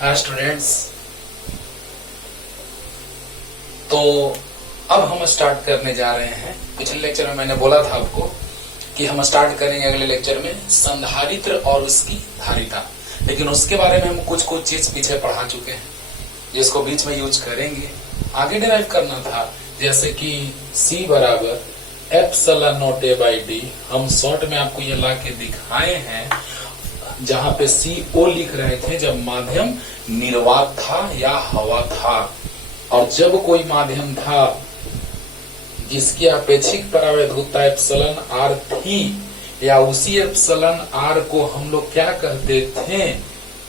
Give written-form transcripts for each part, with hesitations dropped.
Hi students. तो अब हम स्टार्ट करने जा रहे हैं। पिछले लेक्चर में मैंने बोला था आपको कि हम स्टार्ट करेंगे अगले लेक्चर में संधारित्र और उसकी धारिता, लेकिन उसके बारे में हम कुछ चीज पीछे पढ़ा चुके हैं जिसको बीच में यूज करेंगे। आगे डिराइव करना था, जैसे कि C बराबर epsilon not A by D. हम शॉर्ट में आपको ये ला के दिखाए हैं, जहां पे CO लिख रहे थे जब माध्यम निर्वात था या हवा था, और जब कोई माध्यम था जिसकी अपेक्षिक परावैधुता एप्सिलॉन R थी, या उसी एप्सिलॉन R को हम लोग क्या कहते थे,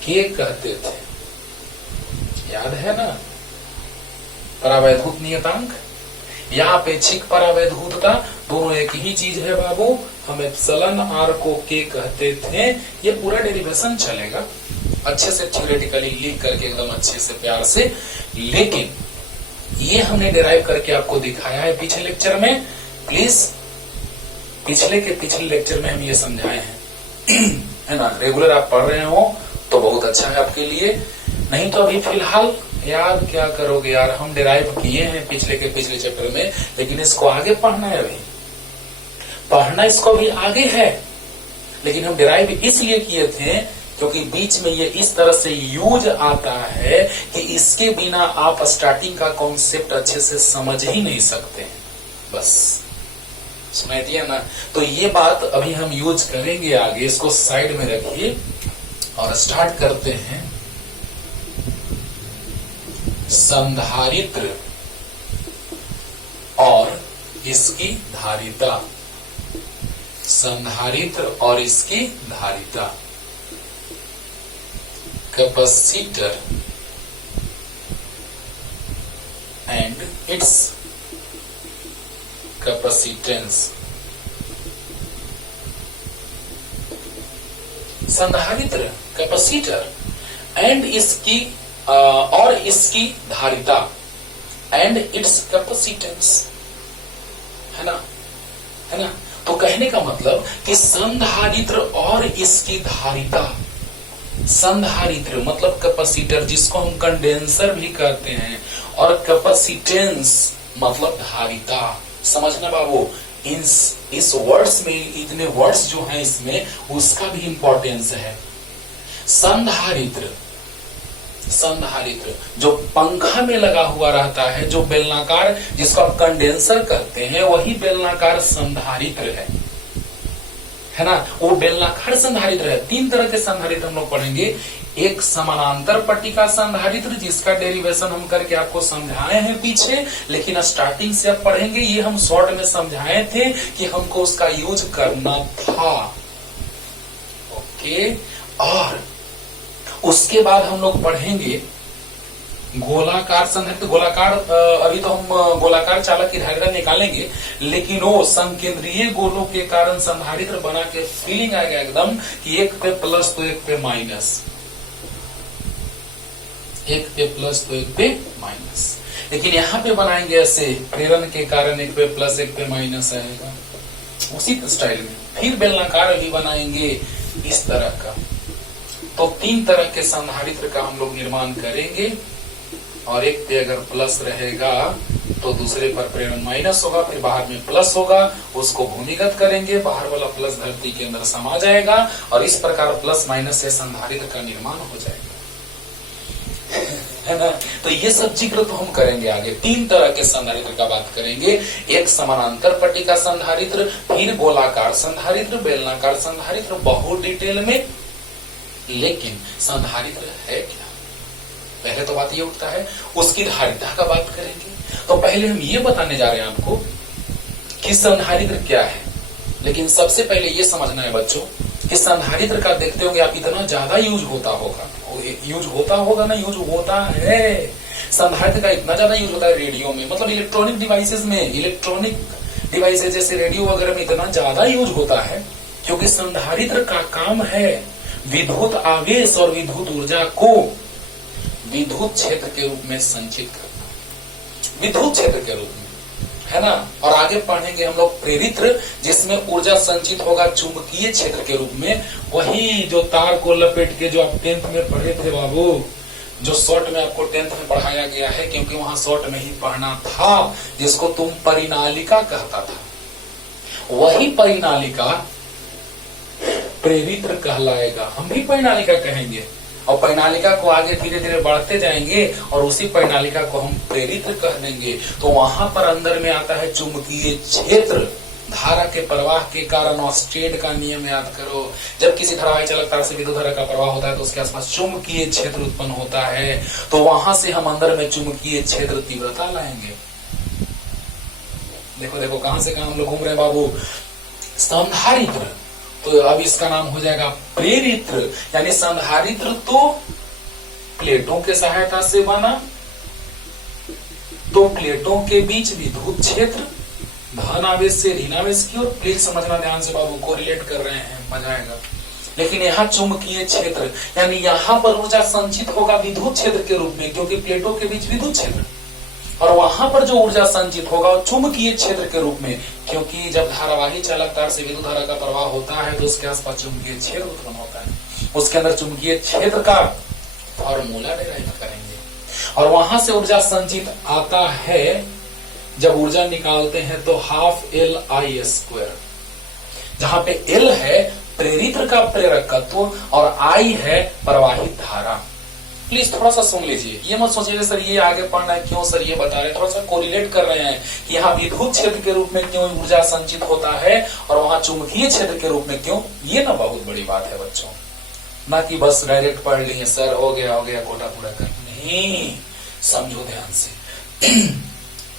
K कहते थे। याद है ना, परावैधुत नियतांक या अपेक्षिक परावैधुतता दोनों एक ही चीज है बाबू। हम एप्सिलॉन R को K कहते थे। ये पूरा डेरिवेशन चलेगा अच्छे से थ्योरेटिकली लिख करके एकदम अच्छे से प्यार से, लेकिन ये हमने डिराइव करके आपको दिखाया है पिछले लेक्चर में। प्लीज पिछले लेक्चर में हम ये समझाए हैं है ना। रेगुलर आप पढ़ रहे हो तो बहुत अच्छा है आपके लिए, नहीं तो अभी फिलहाल यार क्या करोगे यार। हम डिराइव किए हैं पिछले चैप्टर में, लेकिन इसको आगे पढ़ना है। अभी पढ़ना इसको भी आगे है, लेकिन हम डिराइव इसलिए किए थे क्योंकि बीच में ये इस तरह से यूज आता है कि इसके बिना आप स्टार्टिंग का कॉन्सेप्ट अच्छे से समझ ही नहीं सकते। बस सुनाई दिया ना। तो ये बात अभी हम यूज करेंगे आगे। इसको साइड में रखिए और स्टार्ट करते हैं। संधारित्र और इसकी धारिता। संधारित्र और इसकी धारिता। Capacitor and it's capacitance. संधारित्र, कैपेसिटर एंड इसकी और इसकी धारिता एंड इट्स कैपेसिटेंस, है ना, है ना। तो कहने का मतलब कि संधारित्र और इसकी धारिता। संधारित्र मतलब कैपेसिटर, जिसको हम कंडेंसर भी कहते हैं, और कैपेसिटेंस मतलब धारिता। समझना बाबू, इस वर्ड्स में इतने वर्ड्स जो हैं इसमें, उसका भी इंपॉर्टेंस है। संधारित्र, संधारित्र जो पंखा में लगा हुआ रहता है, जो बेलनाकार, जिसको आप कंडेंसर कहते हैं, वही बेलनाकार संधारित्र है ना। वो बेलनाकार संधारित्र है। तीन तरह के संधारित्र हम लोग पढ़ेंगे। एक समानांतर पट्टिका संधारित्र, जिसका डेरिवेशन हम करके आपको समझाए हैं पीछे, लेकिन स्टार्टिंग से अब पढ़ेंगे। ये हम शॉर्ट में समझाए थे कि हमको उसका यूज करना था। ओके, और उसके बाद हम लोग पढ़ेंगे गोलाकार संधारित्र। गोलाकार, अभी तो हम गोलाकार चालक की धारिता निकालेंगे, लेकिन वो संकेंद्रीय गोलों के कारण संधारित्र बना के फीलिंग आएगा एकदम कि एक पे प्लस तो एक पे माइनस, एक पे प्लस तो एक पे माइनस। लेकिन यहाँ पे बनाएंगे ऐसे, प्रेरण के कारण एक पे प्लस एक पे माइनस आएगा, उसी स्टाइल में। फिर बेलनाकार भी बनाएंगे इस तरह का। तो तीन तरह के संधारित्र का हम लोग निर्माण करेंगे, और एक पे अगर प्लस रहेगा तो दूसरे पर प्रेरण माइनस होगा, फिर बाहर में प्लस होगा, उसको भूमिगत करेंगे, बाहर वाला प्लस धरती के अंदर समा जाएगा, और इस प्रकार प्लस माइनस से संधारित्र का निर्माण हो जाएगा, है ना। तो ये सब जिक्र तो हम करेंगे आगे। तीन तरह के संधारित्र का बात करेंगे। एक समानांतर पट्टिका संधारित्र, फिर गोलाकार संधारित्र, बेलनाकार संधारित्र, बहुत डिटेल में। लेकिन संधारित्र है क्या, पहले तो बात ये उठता है। उसकी धारिता का बात करेंगे। तो पहले हम ये बताने जा रहे हैं आपको कि संधारित्र क्या है। लेकिन सबसे पहले ये समझना है बच्चों कि संधारित्र का देखते होंगे आप, इतना ज्यादा यूज होता होगा ना, यूज होता है। संधारित्र का इतना ज्यादा यूज होता है रेडियो में, मतलब इलेक्ट्रॉनिक डिवाइसेस में, इलेक्ट्रॉनिक डिवाइसेस जैसे रेडियो वगैरह में इतना ज्यादा यूज होता है, क्योंकि संधारित्र का काम है विद्युत आवेश और विद्युत ऊर्जा को विद्युत क्षेत्र के रूप में संचित करना, विद्युत क्षेत्र के रूप में, है ना। और आगे पढ़ेंगे हम लोग प्रेरित्र, जिसमें ऊर्जा संचित होगा चुंबकीय क्षेत्र के रूप में। वही जो तार को लपेट के जो आप 10th में पढ़े थे बाबू, जो शॉर्ट में आपको 10th में पढ़ाया गया है, क्योंकि वहां शॉर्ट में ही पढ़ना था, जिसको तुम परिनालिका कहता था, वही परिनालिका प्रेरित्र कहलाएगा। हम भी परिनालिका कहेंगे और परिनालिका को आगे धीरे धीरे बढ़ते जाएंगे और उसी परिनालिका को हम प्रेरित्र कह देंगे। तो वहां पर अंदर में आता है चुंबकीय क्षेत्र। धारा के प्रवाह के कारण ऑस्टेड का नियम याद करो, जब किसी धारावाही चालक तार से विद्युत धारा का प्रवाह होता है तो उसके आसपास चुंबकीय क्षेत्र उत्पन्न होता है। तो वहां से हम अंदर में चुंबकीय क्षेत्र तीव्रता लाएंगे। देखो देखो कहां से कहां हम लोग घूम रहे हैं बाबू। संधारित्र, तो अब इसका नाम हो जाएगा प्रेरित्र। यानी संधारित्र तो प्लेटों के सहायता से बना, तो प्लेटों के बीच विद्युत क्षेत्र धन आवेश से ऋण आवेश की ओर। प्लीज समझना ध्यान से बाबू, कोरिलेट कर रहे हैं, मजा आएगा। लेकिन यहाँ चुंबकीय क्षेत्र, यानी यहाँ पर ऊर्जा संचित होगा विद्युत क्षेत्र के रूप में, क्योंकि प्लेटों के बीच विद्युत क्षेत्र, और वहां पर जो ऊर्जा संचित होगा वो चुंबकीय क्षेत्र के रूप में, क्योंकि जब धारावाही चालक तार से विद्युत धारा का प्रवाह होता है तो उसके आसपास चुंबकीय क्षेत्र उत्पन्न होता है। उसके अंदर चुंबकीय क्षेत्र का फॉर्मूला डिराइव करेंगे और वहां से ऊर्जा संचित आता है। जब ऊर्जा निकालते हैं तो ½LI², जहां पे L है प्रेरित्र का प्रेरकत्व और I है प्रवाहित धारा। प्लीज थोड़ा सा सुन लीजिए, ये मत सोचिए सर ये आगे पढ़ना है, क्यों सर ये बता रहे हैं, थोड़ा सा कोरिलेट कर रहे हैं कि यहाँ विद्युत क्षेत्र के रूप में क्यों ऊर्जा संचित होता है और वहां चुंबकीय क्षेत्र के रूप में क्यों। ये ना बहुत बड़ी बात है बच्चों, ना कि बस डायरेक्ट पढ़ लिए सर हो गया कोटा पूरा कर, नहीं, समझो ध्यान से।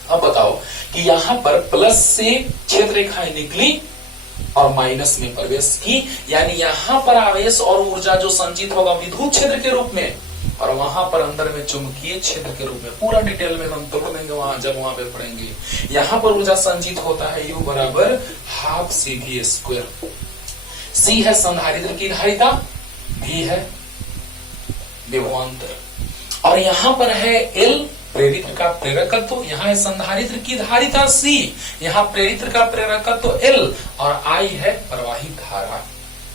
अब बताओ कि यहाँ पर प्लस से क्षेत्र रेखाएं निकली और माइनस में प्रवेश की, यानी यहाँ पर आवेश और ऊर्जा जो संचित होगा विद्युत क्षेत्र के रूप में, और वहां पर अंदर में चुंबकीय क्षेत्र के रूप में। पूरा डिटेल में हम तोड़ देंगे वहां, जब वहां पे पढ़ेंगे। यहाँ पर ऊर्जा संचित होता है U बराबर ½CV²। C है संधारित्र की धारिता, V है विभवांतर, और यहाँ पर है L प्रेरित्र का प्रेरकत्व, यहाँ है संधारित्र की धारिता C, यहाँ प्रेरित्र का प्रेरकत्व L, और I है प्रवाहित धारा।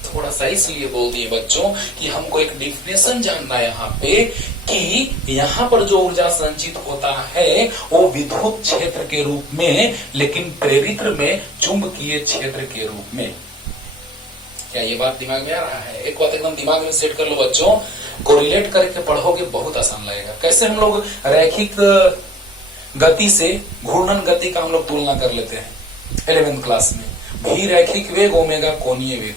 थोड़ा सा इसलिए बोल दिए बच्चों कि हमको एक डिफिनेशन जानना है यहाँ पे कि यहाँ पर जो ऊर्जा संचित होता है वो विद्युत क्षेत्र के रूप में, लेकिन प्रेरित्र में चुंबकीय क्षेत्र के रूप में। क्या ये बात दिमाग में आ रहा है? एक बात एकदम दिमाग में सेट कर लो बच्चों, कोरिलेट करके पढ़ोगे बहुत आसान लगेगा। कैसे हम लोग रैखिक गति से घूर्णन गति का हम लोग तुलना कर लेते हैं 11वीं क्लास में, भी रैखिक वेग ओमेगा कोणीय वेग,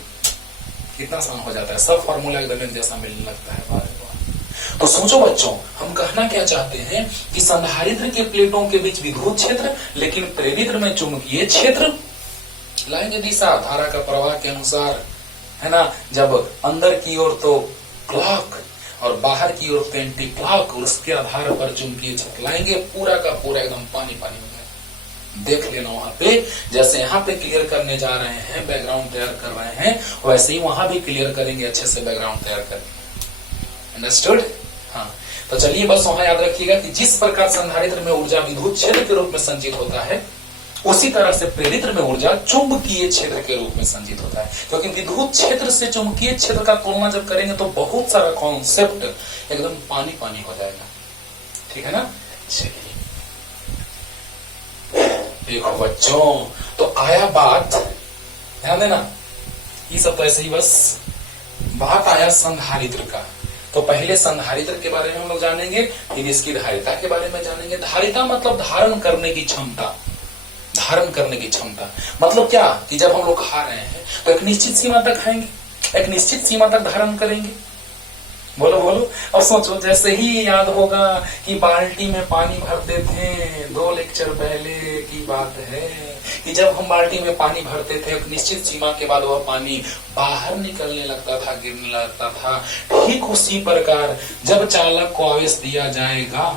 कितना आसान हो जाता है, सब फॉर्मूला एकदम एक जैसा मिलने लगता है बार बार। तो सोचो बच्चों, हम कहना क्या चाहते हैं कि संधारित्र के प्लेटों के बीच विद्युत क्षेत्र, लेकिन प्रेरित्र में चुंबकीय क्षेत्र। लाएंगे दिशा धारा का प्रवाह के अनुसार, है ना। जब अंदर की ओर तो क्लॉक और बाहर की ओर एंटी क्लॉक, और उसके आधार पर चुंबकीय क्षेत्र लाएंगे। पूरा का पूरा एकदम पानी पानी में देख लेना वहां पे, जैसे यहाँ पे क्लियर करने जा रहे हैं, बैकग्राउंड तैयार कर रहे हैं, वैसे ही वहां भी क्लियर करेंगे अच्छे से बैकग्राउंड तैयार करके। अंडरस्टूड? हाँ, तो चलिए बस वहां याद रखिएगा कि जिस प्रकार संधारित्र में ऊर्जा विद्युत क्षेत्र के रूप में संचित होता है, उसी तरह से प्रेरित्र में ऊर्जा चुंबकीय क्षेत्र के रूप में संचित होता है। क्योंकि विद्युत क्षेत्र से चुंबकीय क्षेत्र का तुलना जब करेंगे तो बहुत सारा कॉन्सेप्ट एकदम पानी पानी हो जाएगा। ठीक है ना। चलिए देखो बच्चों, तो आया बात, ध्यान देना, ये सब तो ऐसे ही बस बात आया संधारित्र का। तो पहले संधारित्र के बारे में हम लोग जानेंगे, फिर इसकी धारिता के बारे में जानेंगे। धारिता मतलब धारण करने की क्षमता। धारण करने की क्षमता मतलब क्या कि जब हम लोग खा रहे हैं तो एक निश्चित सीमा तक खाएंगे, एक निश्चित सीमा तक धारण करेंगे। बोलो बोलो। अब सोचो, जैसे ही याद होगा कि बाल्टी में पानी भरते थे, 2 लेक्चर पहले की बात है कि जब हम बाल्टी में पानी भरते थे, एक निश्चित सीमा के बाद वह पानी बाहर निकलने लगता था, गिरने लगता था। ठीक उसी प्रकार जब चालक को आवेश दिया जाएगा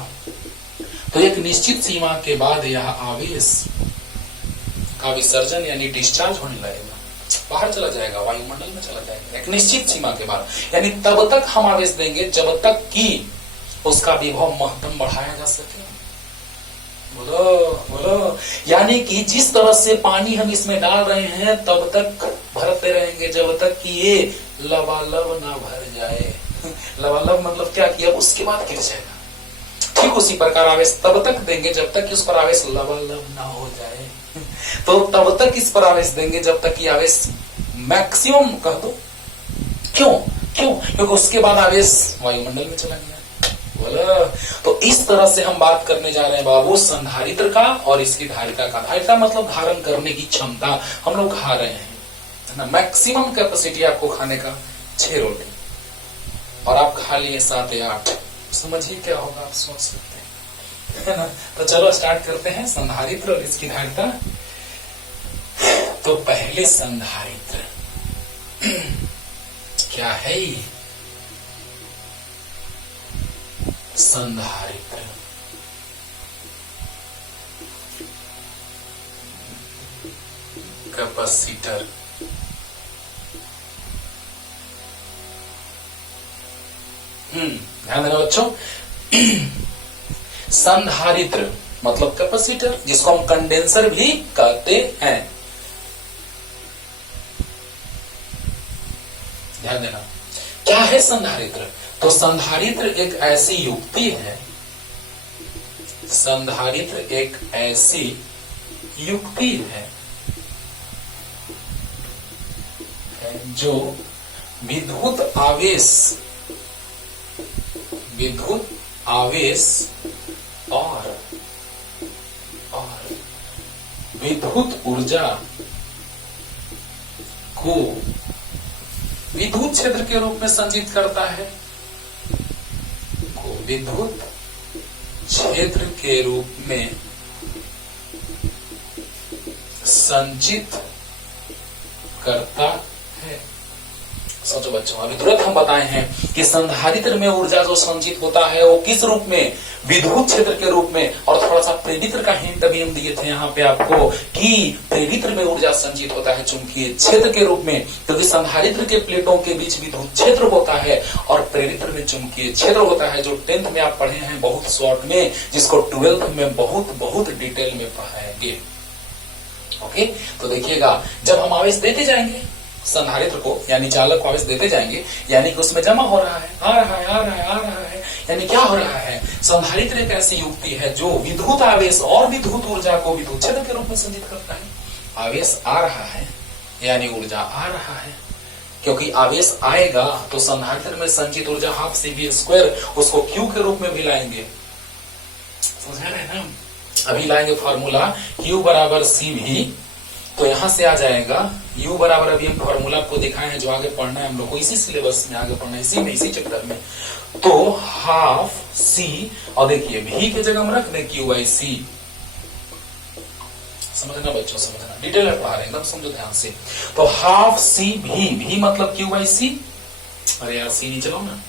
तो एक निश्चित सीमा के बाद यह आवेश का विसर्जन यानी डिस्चार्ज होने लगेगा, बाहर चला जाएगा, वायुमंडल में चला जाएगा एक निश्चित सीमा के बाद। यानी तब तक हम आवेश देंगे जब तक कि उसका विभव महत्तम बढ़ाया जा सके। बोलो बोलो। यानी कि जिस तरह से पानी हम इसमें डाल रहे हैं तब तक भरते रहेंगे जब तक कि ये लबालब ना भर जाए। लबालब मतलब क्या किया, उसके बाद गिर जाएगा। ठीक उसी प्रकार आवेश तब तक देंगे जब तक कि उस पर आवेश लबालब ना हो जाए। तो तब तक इस पर आवेश देंगे जब तक कि आवेश मैक्सिमम कह दो। क्यों क्यों? क्योंकि उसके बाद आवेश वायुमंडल में चला गया। बोला तो इस तरह से हम बात करने जा रहे हैं बाबू संधारित्र का और इसकी धारिता का। धारिता मतलब धारण करने की क्षमता। हम लोग खा रहे हैं ना, मैक्सिमम कैपेसिटी आपको खाने का 6 रोटी और आप खा लिए 7 या 8। समझिए क्या होगा, आप सोच सकते हैं, है ना। तो चलो स्टार्ट करते हैं संधारित्र और इसकी धारिता। तो पहले संधारित्र क्या है? संधारित्र कैपेसिटर ध्यान देना बच्चों। संधारित्र मतलब कैपेसिटर, जिसको हम कंडेंसर भी कहते हैं। ध्यान देना क्या है संधारित्र। तो संधारित्र एक ऐसी युक्ति है, संधारित्र एक ऐसी युक्ति है जो विद्युत आवेश और विद्युत ऊर्जा को विद्युत क्षेत्र के रूप में संचित करता है, को विद्युत क्षेत्र के रूप में संचित करता है। सोचो बच्चों, अभी तुरंत हम बताए हैं कि संधारित्र में ऊर्जा जो संचित होता है वो किस रूप में, विद्युत क्षेत्र के रूप में। और थोड़ा सा प्रेरित्र का हिंट अभी हम दिए थे यहाँ पे आपको कि प्रेरित्र में ऊर्जा संचित होता है चुंबकीय क्षेत्र के रूप में, क्योंकि संधारित्र के प्लेटों के बीच विद्युत क्षेत्र होता है और प्रेरित्र में चुंबकीय क्षेत्र होता है, जो 10th में आप पढ़े हैं बहुत शॉर्ट में, जिसको 12th में बहुत डिटेल में पढ़ाएंगे। ओके, तो देखिएगा जब हम आवेश देते जाएंगे संधारित्र को, यानी चालक को आवेश देते जाएंगे, यानी कि उसमें जमा हो रहा है, आ रहा है, यानी क्या हो रहा है, संधारित्र एक ऐसी युक्ति है जो विद्युत आवेश और विद्युत ऊर्जा को विद्युत क्षेत्र के रूप में संचित करता है। आवेश आ रहा है यानी ऊर्जा आ रहा है, क्योंकि आवेश आएगा तो संधारित्र में संचित ऊर्जा हाफ CV², उसको Q के रूप में भी लाएंगे। समझ रहे हैं ना। अभी लाएंगे फॉर्मूला Q बराबर CV, तो यहां से आ जाएगा U बराबर, अभी हम फॉर्मूला आपको दिखाए हैं जो आगे पढ़ना है हम लोग को, इसी सिलेबस में आगे पढ़ना है, इसी चैप्टर में। तो हाफ C और देखिए V की जगह हम रख दें Q/C। समझना बच्चों, समझना, डिटेल में पढ़ा रहे हैं, एकदम समझो ध्यान से। तो हाफ CV मतलब Q/C, अरे यार C नहीं चलो ना,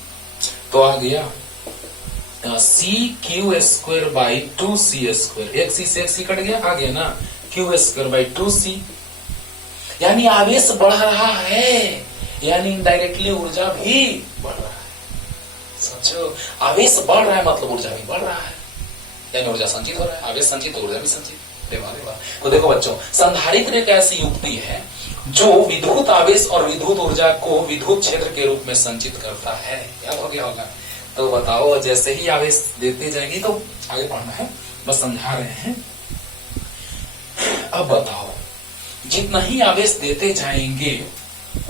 तो आ गया CQ²/2C², एक C से एक C कट गया, आ गया ना Q²/2C। यानी आवेश बढ़ रहा है, यानी इनडायरेक्टली ऊर्जा भी बढ़ रहा है। समझो, आवेश बढ़ रहा है मतलब ऊर्जा भी बढ़ रहा है, यानी ऊर्जा संचित हो रहा है, आवेश संचित ऊर्जा भी संचित। तो देखो बच्चों, संधारित्र एक ऐसी युक्ति है जो विद्युत आवेश और विद्युत ऊर्जा को विद्युत क्षेत्र के रूप में संचित करता है। याद हो गया होगा। तो बताओ, जैसे ही आवेश देते जाएंगे, तो आगे पढ़ना है, बस समझा रहे हैं। अब बताओ, जितना ही आवेश देते जाएंगे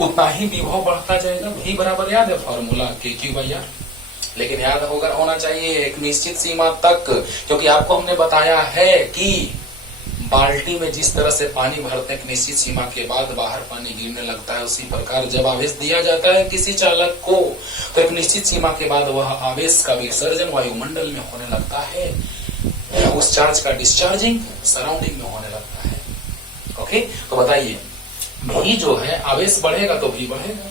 उतना ही विभव बढ़ता जाएगा। V बराबर याद है फॉर्मूला KQ/R, लेकिन याद होना चाहिए एक निश्चित सीमा तक, क्योंकि आपको हमने बताया है कि बाल्टी में जिस तरह से पानी भरते हैं एक निश्चित सीमा के बाद बाहर पानी गिरने लगता है, उसी प्रकार जब आवेश दिया जाता है किसी चालक को तो एक निश्चित सीमा के बाद वह आवेश का विसर्जन वायुमंडल में होने लगता है, उस चार्ज का डिस्चार्जिंग सराउंडिंग में होने लगता है। ओके, तो बताइए, V जो है आवेश बढ़ेगा तो V बढ़ेगा।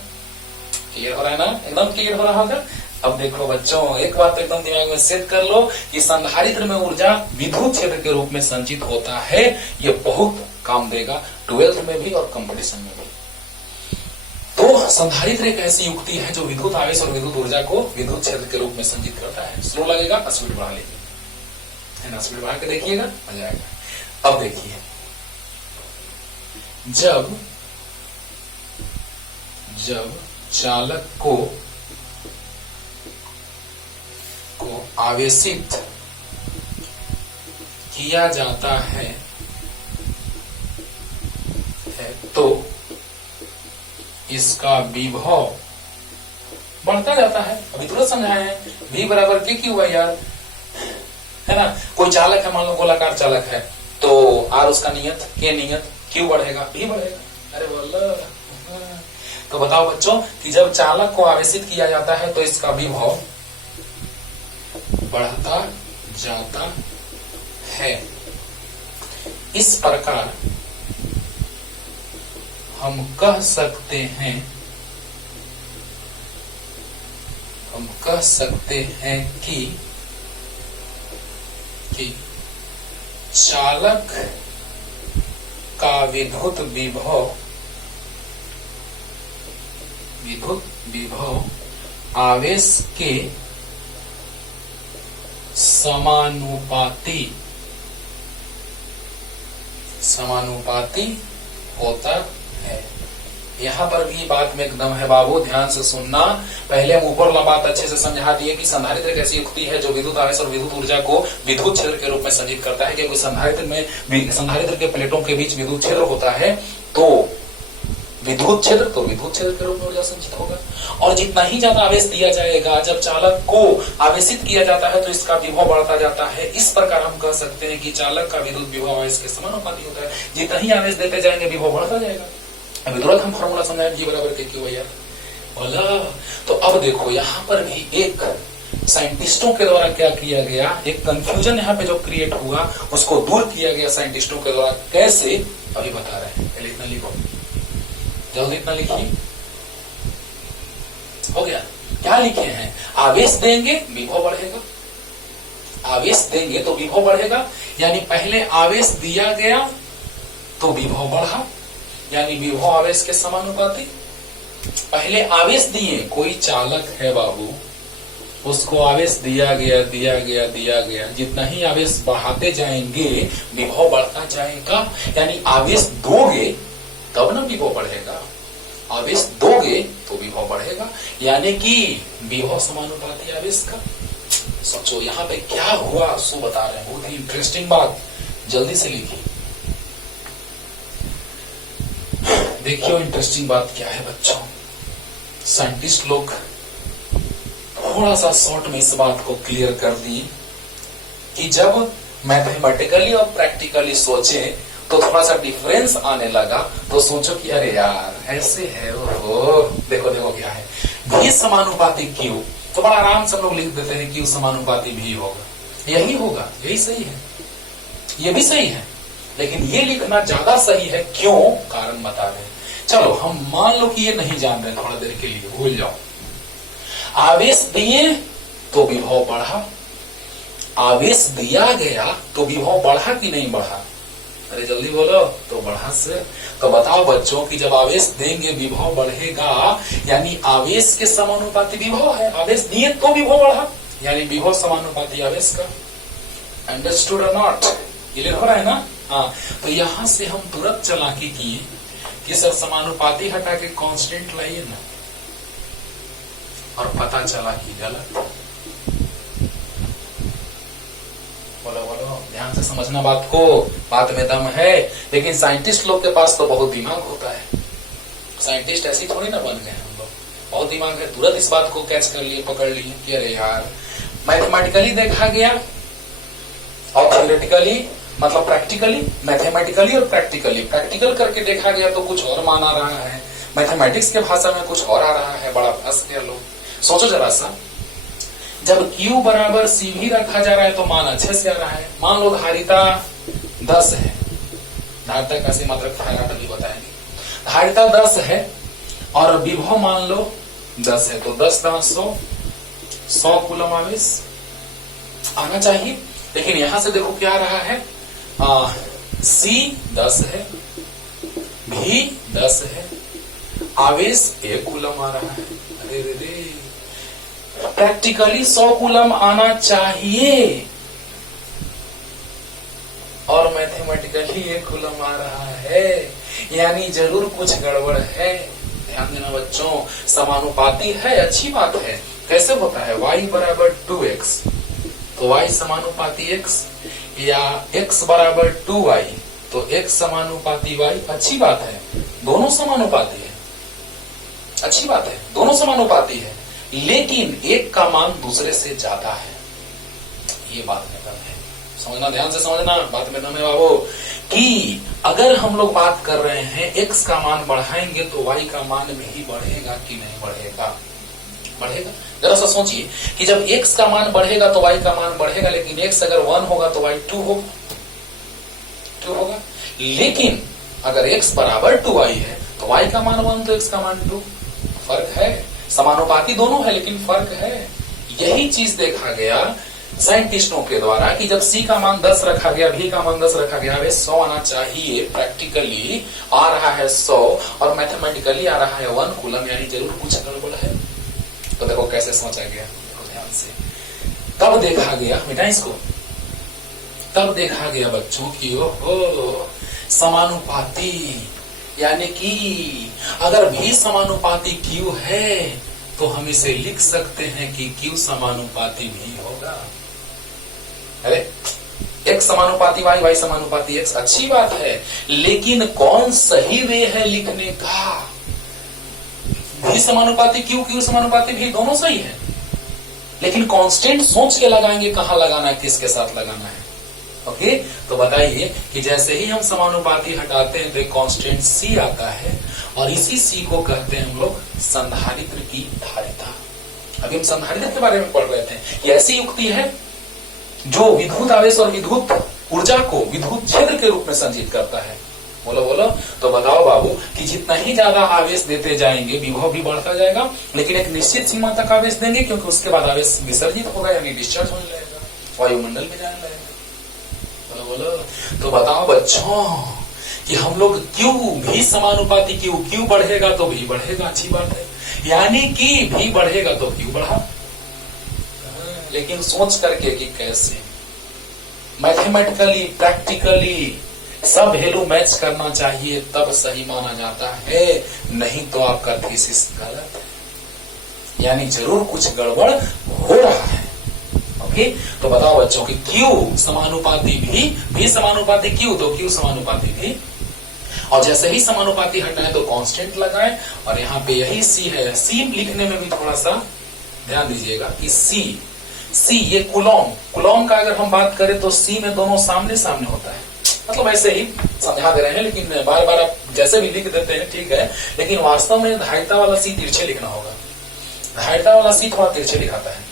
क्लियर हो रहा है ना, एकदम क्लियर हो रहा होगा। अब देखो बच्चों, एक बात एकदम दिमाग में सेट कर लो कि संधारित्र में ऊर्जा विद्युत क्षेत्र के रूप में संचित होता है, ये बहुत काम देगा 12th में भी और कंपटीशन में भी। तो संधारित्र एक ऐसी युक्ति है जो विद्युत आवेश और विद्युत ऊर्जा को विद्युत क्षेत्र के रूप में संचित करता है। स्लो लगेगा, स्पीड बढ़ा लीजिए, है ना, स्पीड बढ़ा के देखिएगा, मजा आएगा। अब देखिए, जब चालक को आवेशित किया जाता है तो इसका विभव बढ़ता जाता है। अभी तुरंत समझाए हैं, V बराबर के क्यू है यार, है ना। कोई चालक है, मान लो गोलाकार चालक है, तो R उसका नियत, K नियत, Q बढ़ेगा, V बढ़ेगा। अरे बोलो, तो बताओ बच्चों कि जब चालक को आवेशित किया जाता है तो इसका विभव बढ़ता जाता है। इस प्रकार हम कह सकते हैं कि चालक का विद्युत विभव आवेश के समानुपाती होता है। यहाँ पर भी बात में एकदम है बाबू, ध्यान से सुनना। पहले हम ऊपर वाला बात अच्छे से समझा दिए कि संधारित्र एक ऐसी युक्ति है जो विद्युत आवेश और विद्युत ऊर्जा को विद्युत क्षेत्र के रूप में संचित करता है। क्योंकि संधारित्र के प्लेटों के बीच विद्युत क्षेत्र होता है, तो विद्युत क्षेत्र के रूप में ऊर्जा संचित होगा। और जितना ही ज्यादा आवेश दिया जाएगा, जब चालक को आवेशित किया जाता है तो इसका विभव बढ़ता जाता है। इस प्रकार हम कह सकते हैं कि चालक का विद्युत विभव आवेश के समानुपाती होता है। जितना ही आवेश देते जाएंगे विभव बढ़ता जाएगा। अभी तुरंत हम फॉर्मूला समझाएं, G बराबर के क्यू भैया बोला। तो अब देखो यहाँ पर भी एक साइंटिस्टों के द्वारा क्या किया गया, एक कंफ्यूजन यहाँ पे जो क्रिएट हुआ उसको दूर किया गया साइंटिस्टों के द्वारा। कैसे, अभी बता रहे हैं। पहले इतना लिखो, जल्दी इतना लिखिए। हो गया। क्या लिखे हैं, आवेश देंगे विभव बढ़ेगा, आवेश देंगे तो विभव बढ़ेगा। यानी पहले आवेश दिया गया तो विभव बढ़ा, यानी विभव आवेश के समानुपाती। पहले आवेश दिए, कोई चालक है बाबू, उसको आवेश दिया गया, जितना ही आवेश बढ़ाते जाएंगे विभव बढ़ता जाएगा। यानी आवेश दोगे तब ना विभव बढ़ेगा, आवेश दोगे तो विभव बढ़ेगा। यानी कि विभव समानुपाती आवेश का। सोचो यहाँ पे क्या हुआ, सो बता रहे हैं। बहुत ही इंटरेस्टिंग बात, जल्दी से लिखिए। देखियो इंटरेस्टिंग बात क्या है बच्चों। साइंटिस्ट लोग थोड़ा सा शॉर्ट में इस बात को क्लियर कर दिए कि जब मैथमेटिकली और प्रैक्टिकली सोचे तो थोड़ा सा डिफरेंस आने लगा। तो सोचो कि अरे यार ऐसे है, ओहो देखो क्या है, भी समानुपाती क्यू। तो बड़ा आराम से हम लोग लिख देते हैं क्यू समानुपाती भी होगा, यही होगा, यही सही है, ये भी सही है। लेकिन ये लिखना ज्यादा सही है। क्यों, कारण बता रहे। चलो हम मान लो कि ये नहीं जान रहे, थोड़ा देर के लिए भूल जाओ। आवेश दिए तो विभव बढ़ा, आवेश दिया गया तो विभव बढ़ा कि नहीं बढ़ा? अरे जल्दी बोलो। तो बढ़ा से। तो बताओ बच्चों कि जब आवेश देंगे विभव बढ़ेगा, यानी आवेश के समानुपाती विभव है। आवेश दिए तो विभव बढ़ा, यानी विभव समानुपाती आवेश का। अंडरस्टूड और नॉट? क्लियर हो रहा है ना? हाँ। तो यहां से हम तुरंत चालाकी किए कि सर समानुपाती हटा के कांस्टेंट लाइए ना, और पता चला कि गलत। बोलो ध्यान से समझना बात को, बात में दम है। लेकिन साइंटिस्ट लोग के पास तो बहुत दिमाग होता है। साइंटिस्ट ऐसी थोड़ी ना बन गए हम लोग, बहुत दिमाग है। तुरंत इस बात को कैच कर लिए, पकड़ लिए कि अरे यार मैथमेटिकली देखा गया और थ्योरेटिकली, मतलब प्रैक्टिकली, मैथमेटिकली और प्रैक्टिकली। प्रैक्टिकल करके देखा गया तो कुछ और मान आ रहा है, मैथमेटिक्स के भाषा में कुछ और आ रहा है। बड़ा फंस गया लोग। सोचो जरा सा, जब Q बराबर CV रखा जा रहा है तो मान अच्छे से आ रहा है। मान लो धारिता 10 है, धारिता कैसे मात्रक फैराड भी बताएंगे। धारिता 10 है और विभव मान लो 10 है, तो 10×100 कूलम आवेश आना चाहिए। लेकिन यहां से देखो क्या आ रहा है, C 10 है, V 10 है, आवेश 1 कूलम आ रहा है। अरे रे रे, प्रैक्टिकली 100 कूलम आना चाहिए और मैथमेटिकली 1 कूलम आ रहा है, यानी जरूर कुछ गड़बड़ है। ध्यान देना बच्चों, समानुपाती है, अच्छी बात है। कैसे होता है, y बराबर 2x तो y समानुपाती x, या x बराबर 2y तो x समानुपाती y। अच्छी बात है, दोनों समानुपाती है, अच्छी बात है, दोनों समानुपाती है, लेकिन एक का मान दूसरे से ज्यादा है। ये बात में दम है, समझना, ध्यान से समझना, बात में दम है बाबू। कि अगर हम लोग बात कर रहे हैं x का मान बढ़ाएंगे तो y का मान भी बढ़ेगा कि नहीं बढ़ेगा? बढ़ेगा। जरा सा सोचिए कि जब x का मान बढ़ेगा तो y का मान बढ़ेगा, लेकिन x अगर 1 होगा तो y 2 होगा, 2 होगा। लेकिन अगर x बराबर 2y है तो y का मान 1 तो x का मान 2। फर्क है, समानुपाती दोनों है लेकिन फर्क है। यही चीज देखा गया साइंटिस्टों के द्वारा कि जब C का मान 10 रखा गया, V का मान 10 रखा गया, वे 100 आना चाहिए, प्रैक्टिकली आ रहा है 100 और मैथमेटिकली आ रहा है 1 कूलम, यानी जरूर कुछ गड़बड़ है। तो देखो कैसे सोचा गया, देखो ध्यान से। तब देखा गया, मिटा इसको, तब देखा गया बच्चों की ओहो समानुपाती, यानी कि अगर V समानुपाती Q है तो हम इसे लिख सकते हैं कि Q समानुपाती V होगा। अरे x समानुपाती y, y समानुपाती x, अच्छी बात है, लेकिन कौन सही वे है लिखने का? V समानुपाती Q, Q समानुपाती V, दोनों सही है, लेकिन कांस्टेंट सोच के लगाएंगे कहां लगाना है, किसके साथ लगाना है। ओके, तो बताइए कि जैसे ही हम समानुपाती हटाते हैं तो एक कांस्टेंट C आता है, और इसी C को कहते हैं हम लोग संधारित्र की धारिता। अभी हम संधारित्र के बारे में पढ़ रहे थे। ये ऐसी युक्ति है जो विद्युत आवेश और विद्युत ऊर्जा को विद्युत क्षेत्र के रूप में संचित करता है। बोलो बोलो, तो बताओ बाबू कि जितना ही ज्यादा आवेश देते जाएंगे विभव भी बढ़ता जाएगा, लेकिन एक निश्चित सीमा तक आवेश देंगे, क्योंकि उसके बाद आवेश विसर्जित होगा, यानी डिस्चार्ज होने लगेगा, वायुमंडल में जाने लगेगा। बोलो बोलो, तो बताओ बच्चों कि हम लोग क्यों भी समानुपाती क्यों बढ़ेगा तो भी बढ़ेगा, अच्छी बात है, यानी कि भी बढ़ेगा तो क्यों बढ़ा। लेकिन सोच करके कि कैसे मैथमेटिकली प्रैक्टिकली सब वैल्यू मैच करना चाहिए, तब सही माना जाता है, नहीं तो आपका थीसिस गलत है, यानी जरूर कुछ गड़बड़ हो रहा है। ओके, तो बताओ बच्चों कि Q समानुपाती भी समानुपाती Q तो Q समानुपाती भी, और जैसे ही समानुपाती हटाए तो कांस्टेंट लगाए, और यहाँ पे यही C है। C लिखने में भी थोड़ा सा ध्यान दीजिएगा कि C ये कुलॉम का अगर हम बात करें तो C में दोनों सामने सामने होता है, मतलब ऐसे ही समझा दे रहे हैं, लेकिन बार बार आप जैसे भी लिख देते हैं ठीक है, लेकिन वास्तव में धारिता वाला C तिरछे लिखना होगा, धारिता वाला C थोड़ा तिरछे लिखाता है,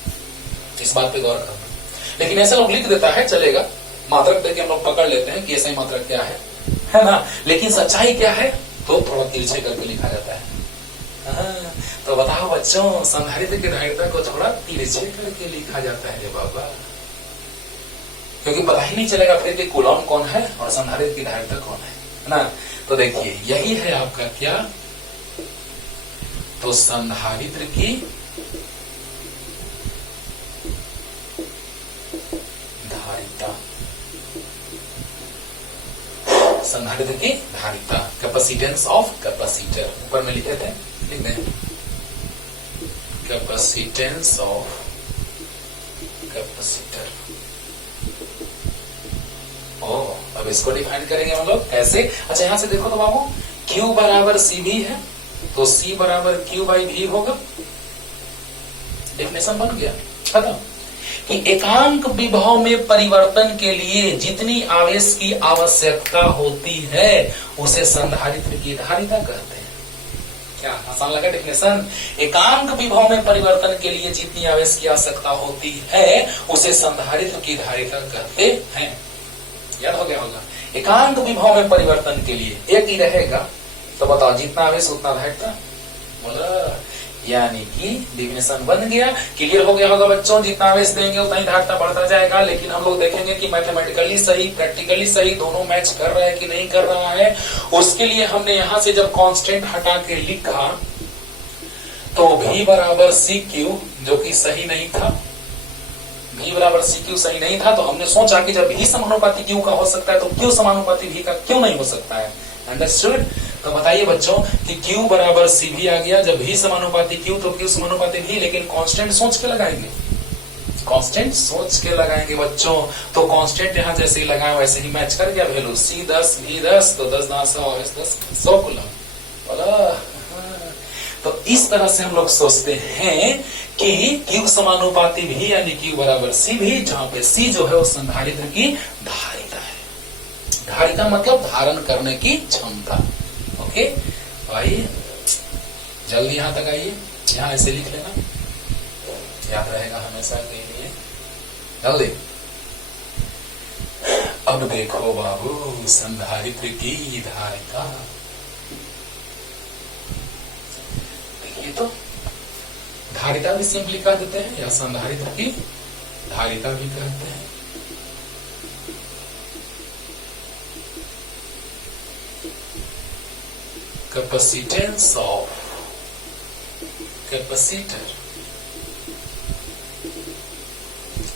इस बात पे गौर करना। लेकिन ऐसे लोग लिख देता है, चलेगा, मात्रक देके हम लोग पकड़ लेते हैं कि ऐसा ही मात्रक क्या है ना, लेकिन सच्चाई क्या है तो थोड़ा तिरछे करके लिखा जाता है। तो बताओ बच्चों, संधारित्र की धारिता को थोड़ा तिरछे करके लिखा जाता है बाबा, क्योंकि पता ही नहीं चलेगा फिर कि कूलॉम कौन है और संधारित्र की धारिता कौन है ना। तो देखिए यही है आपका क्या, तो संधारित्र की धारिता, संधारित्र की धारिता, कैपेसिटेंस ऑफ कैपेसिटर, ऊपर में लिखे थे, लिख दें कैपेसिटेंस ऑफ कैपेसिटर। अब इसको डिफाइन करेंगे हम लोग कैसे। अच्छा यहां से देखो तो बाबू, Q बराबर CV है तो C बराबर Q बाई V होगा, डेफिनेशन बन गया, खत्म। कि एकांक विभव में परिवर्तन के लिए जितनी आवेश की आवश्यकता होती है उसे संधारित्र की धारिता कहते हैं। क्या आसान लगा डेफिनेशन? एकांक विभव में परिवर्तन के लिए जितनी आवेश की आवश्यकता होती है उसे संधारित्र की धारिता कहते हैं। याद हो गया होगा, एकांक विभव में परिवर्तन के लिए एक ही रहेगा, तो बताओ जितना आवेश उतना धारिता, बोला, यानी कि डिफिनेशन बन गया, क्लियर हो गया होगा बच्चों। जितना आवेश देंगे उतना ही धारिता बढ़ता जाएगा, लेकिन हम लोग देखेंगे कि मैथमेटिकली सही प्रैक्टिकली सही दोनों मैच कर रहा है कि नहीं कर रहा है। उसके लिए हमने यहां से जब कांस्टेंट हटा के लिखा तो V बराबर CQ, जो कि सही नहीं था, V बराबर CQ सही नहीं था, तो हमने सोचा कि जब V समानुपाती Q का हो सकता है तो Q समानुपाती V का क्यों नहीं हो सकता है। अंडरस्टूड? तो बताइए बच्चों कि Q बराबर CV आ गया, जब V समानुपाती Q तो Q समानुपाती V, लेकिन कांस्टेंट सोच के लगाएंगे, कांस्टेंट सोच के लगाएंगे बच्चों, तो कांस्टेंट यहाँ जैसे ही लगाए वैसे ही मैच कर गया वैल्यू। C 10 V 10 तो 10 10 S 10 100 कूलम बोला। तो इस तरह से हम लोग सोचते हैं कि Q समानुपाती भी यानी Q बराबर C भी, जहां पे C जो है वो संधारित्र की धारिता है। धारिता मतलब धारण करने की क्षमता। ओके भाई जल्दी यहां तक आइए, यहां ऐसे लिख लेना, याद रहेगा हमेशा के लिए। जल्दी। अब देखो बाबू संधारित्र की धारिता, देखिए तो धारिता भी सिंपली कह देते हैं या संधारित्र की धारिता भी कहते हैं। कैपेसिटेंस ऑफ कैपेसिटर,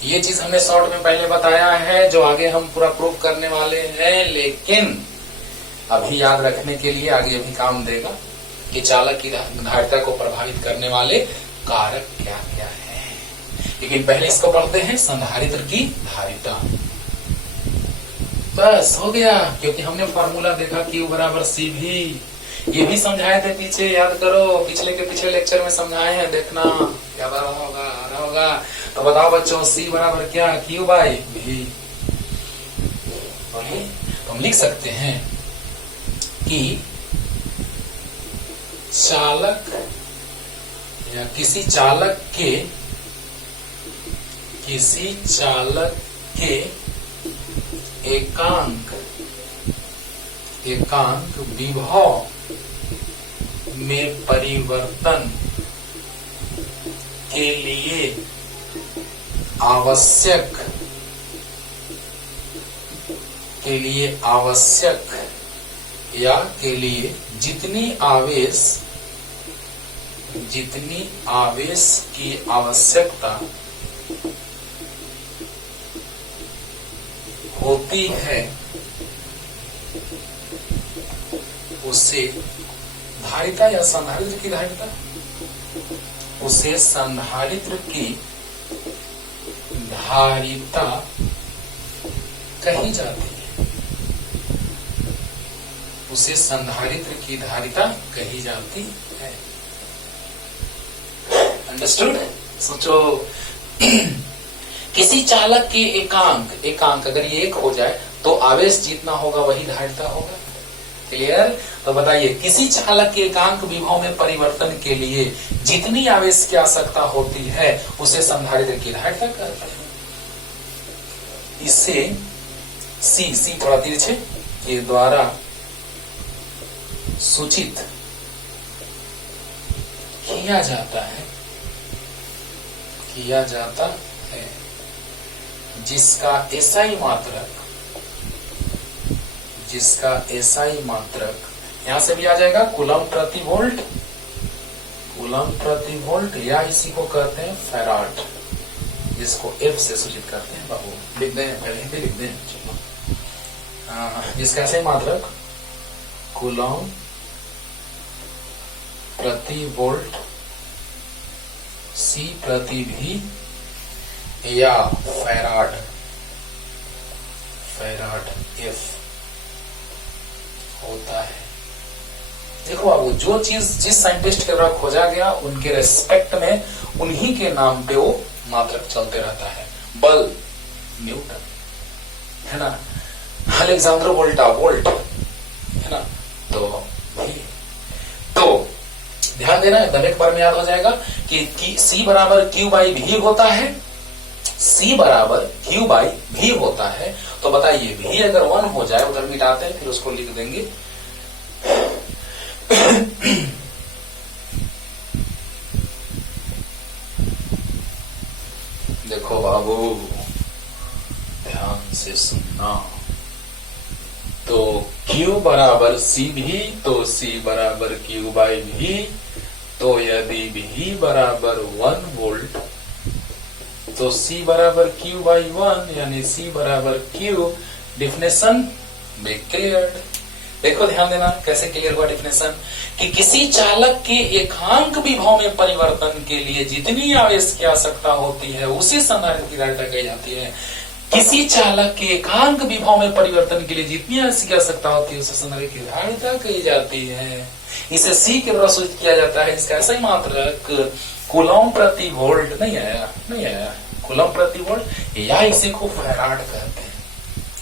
ये चीज हमने शॉर्ट में पहले बताया है, जो आगे हम पूरा प्रूफ करने वाले हैं, लेकिन अभी याद रखने के लिए आगे भी काम देगा कि चालक की धारिता को प्रभावित करने वाले कारक क्या क्या हैं। लेकिन पहले इसको पढ़ते हैं, संधारित्र की धारिता। बस हो गया, क्योंकि हमने फॉर्मूला देखा Q बराबर C भी, ये भी समझाए थे पीछे, याद करो पिछले के पिछले लेक्चर में समझाए हैं, देखना याद आ रहा होगा। तो बताओ बच्चों C बराबर क्या, Q बाई V। बोलिए, तो हम लिख सकते हैं कि चालक या किसी चालक के एकांक विभव में परिवर्तन के लिए आवश्यक या के लिए जितनी आवेश की आवश्यकता होती है उसे धारिता या संधारित्र की धारिता, उसे संधारित्र की धारिता कही जाती है। उसे संधारित्र की धारिता कही जाती है। अंडरस्टूड? सोचो किसी चालक के एकांक अगर ये 1 हो जाए तो आवेश जितना होगा वही धारिता होगा। क्लियर? तो बताइए, किसी चालक के एकांक विभव में परिवर्तन के लिए जितनी आवेश की आवश्यकता होती है उसे संधारित्र की धारिता कहते हैं। इसे सी थोड़ा तिरछे के द्वारा सूचित किया जाता है जिसका एसआई मात्रक यहां से भी आ जाएगा कूलम प्रति वोल्ट या इसी को कहते हैं फैराड, जिसको F से सूचित करते हैं। बाबू लिख दें, पहले हिंदी लिख दें। जिसका एसआई मात्रक कूलम प्रति वोल्ट C प्रति V या फैराड F होता है। देखो बाबू, जो चीज जिस साइंटिस्ट के द्वारा खोजा गया उनके रेस्पेक्ट में उन्हीं के नाम पे वो मात्रक चलते रहता है। बल न्यूटन है ना, अलेक्जेंडर वोल्ट है ना, तो ध्यान देना, एकदम एक बार में याद हो जाएगा कि C बराबर Q बाई V होता है। C बराबर Q बाई V होता है। तो बताइए V अगर 1 हो जाए, उधर मिटाते हैं फिर उसको लिख देंगे। देखो बाबू ध्यान से सुनना, तो Q बराबर C भी, तो C बराबर Q बाई V। तो यदि V बराबर 1 वोल्ट तो C बराबर Q बाई 1 यानी C बराबर Q। डिफिनेशन में क्लियर। देखो ध्यान देना कैसे क्लियर हुआ डेफिनेशन कि किसी चालक के एकांक विभव में परिवर्तन के लिए जितनी आवेश की आवश्यकता होती है उसी संधारित्र की धारिता कही जाती है। किसी चालक के एकांक विभव में परिवर्तन के लिए जितनी आवेश की आवश्यकता होती है उसे संधारित्र की धारिता कही जाती है। इसे सी के द्वारा सूचित किया जाता है। इसका ऐसा ही मात्रक कूलम प्रति वोल्ट नहीं आया कूलम प्रति वोल्ट, या इसी को फैराड कहते हैं।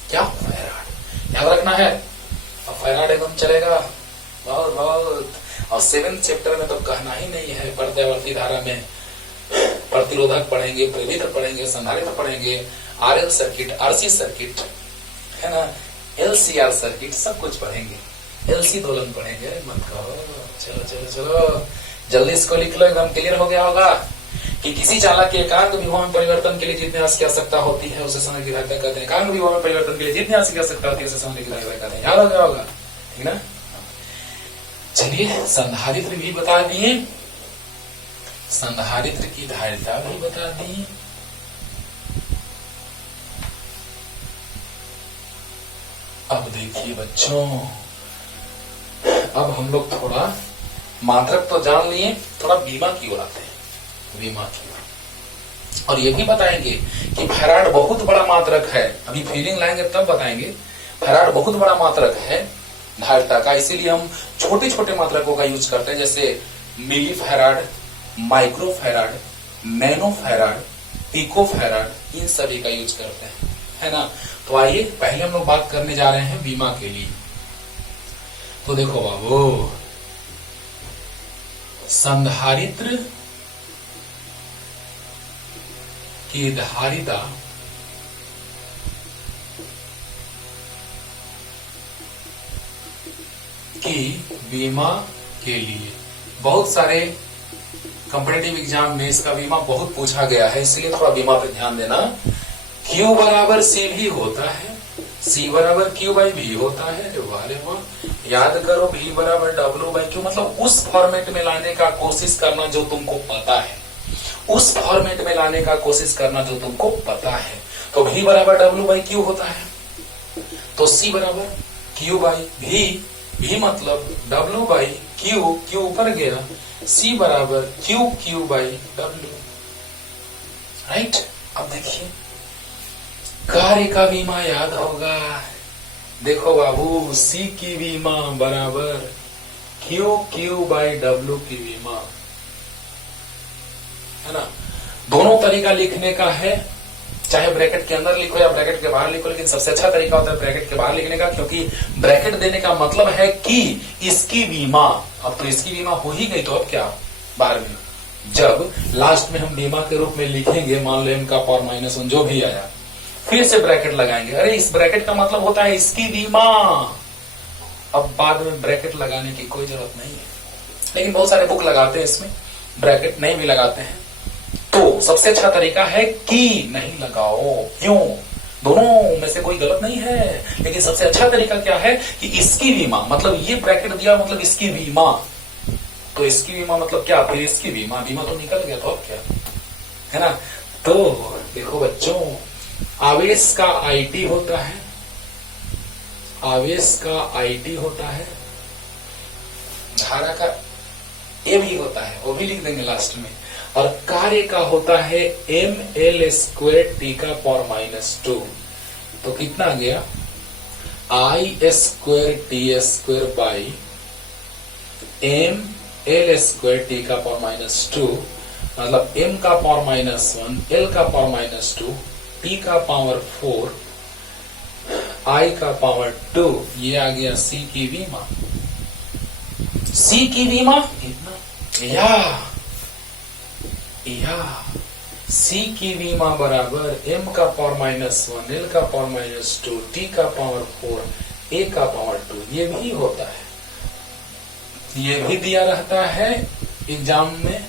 क्या फैराड याद रखना है। अब फैराड एकदम चलेगा बहुत। और 7th चैप्टर में तो कहना ही नहीं है। प्रत्यावर्ती धारा में प्रतिरोधक पढ़ेंगे, प्रेरित्र पढ़ेंगे, संधारित्र पढ़ेंगे, आरएल सर्किट, आरसी सर्किट है ना, एलसीआर सर्किट, सब कुछ पढ़ेंगे। एलसी दोलन पढ़ेंगे। मत कहो चलो चलो चलो जल्दी इसको लिख लो, एकदम क्लियर हो गया होगा कि किसी चालक के एकांक विभव में परिवर्तन के लिए जितनी आवेश की आवश्यकता होती है उसे संधारित्र की धारिता कहते हैं। एकांक विभव में परिवर्तन के लिए जितनी आवेश की आवश्यकता होती है उसे संधारित्र की धारिता कहते हैं। याद हो गया होगा, ठीक ना। चलिए संधारित्र भी बता दिए, संधारित्र की धारिता भी बता दी। अब देखिए बच्चों, अब हम लोग थोड़ा मात्रक तो जान लिए, थोड़ा बीमा की ओर आते हैं। बीमा की ओर, और ये भी बताएंगे कि फैराड बहुत बड़ा मात्रक है। अभी फीलिंग लाएंगे तब बताएंगे। फैराड बहुत बड़ा मात्रक है धारिता का, इसीलिए हम छोटे छोटे मात्रकों का यूज करते हैं, जैसे milli farad, micro farad, nano farad, pico farad, इन सभी का यूज करते हैं, है ना। तो आइए पहले हम लोग बात करने जा रहे हैं बीमा के लिए। तो देखो बाबू, संधारित्र की धारिता की बीमा के लिए बहुत सारे कॉम्पिटिटिव एग्जाम में इसका बीमा बहुत पूछा गया है, इसलिए थोड़ा बीमा पे ध्यान देना। Q बराबर C भी होता है, C बराबर Q बाई V होता है। वाले वाह, याद करो V बराबर W बाई Q, मतलब उस फॉर्मेट में लाने का कोशिश करना जो तुमको पता है, उस फॉर्मेट में लाने का कोशिश करना जो तुमको पता है। तो V बराबर W बाई Q होता है, तो C बराबर Q बाई V, V मतलब W बाई Q, Q ऊपर गया, C बराबर Q बाई W, राइट। अब देखिए कार्य का बीमा याद होगा। देखो बाबू, C की बीमा बराबर Q बाई W की बीमा, है ना। दोनों तरीका लिखने का है, चाहे ब्रैकेट के अंदर लिखो या ब्रैकेट के बाहर लिखो, लेकिन सबसे अच्छा तरीका होता है ब्रैकेट के बाहर लिखने का, क्योंकि ब्रैकेट देने का मतलब है कि इसकी बीमा, अब तो इसकी बीमा हो ही गई, तो अब क्या बाहर में जब लास्ट में हम बीमा के रूप में लिखेंगे, मान लो m का पावर -1 जो भी आया, फिर से ब्रैकेट लगाएंगे। अरे इस ब्रैकेट का मतलब होता है इसकी बीमा। अब बाद में ब्रैकेट लगाने की कोई जरूरत नहीं है, लेकिन बहुत सारे बुक लगाते हैं इसमें ब्रैकेट, नहीं भी लगाते हैं। तो सबसे अच्छा तरीका है कि नहीं लगाओ। क्यों? दोनों में से कोई गलत नहीं है, लेकिन सबसे अच्छा तरीका क्या है कि इसकी बीमा, मतलब ये ब्रैकेट दिया मतलब इसकी बीमा, तो इसकी बीमा मतलब क्या, फिर इसकी बीमा, बीमा तो निकल गया, तो अब क्या, है ना। तो देखो बच्चों, आवेश का IT होता है, आवेश का IT होता है, धारा का A भी होता है, वो भी लिख देंगे लास्ट में, और कार्य का होता है mL² T का पावर -2। तो कितना आ गया, I² T² by mL² T का पावर -2, मतलब m का पावर -1, L का पावर -2, T का पावर 4, I का पावर 2, ये आ गया C की बीमा। C की बीमा इतना, या C की बीमा बराबर m का पावर -1, L का पावर -2, T का पावर 4, A का पावर 2, ये भी होता है, ये भी दिया रहता है एग्जाम में,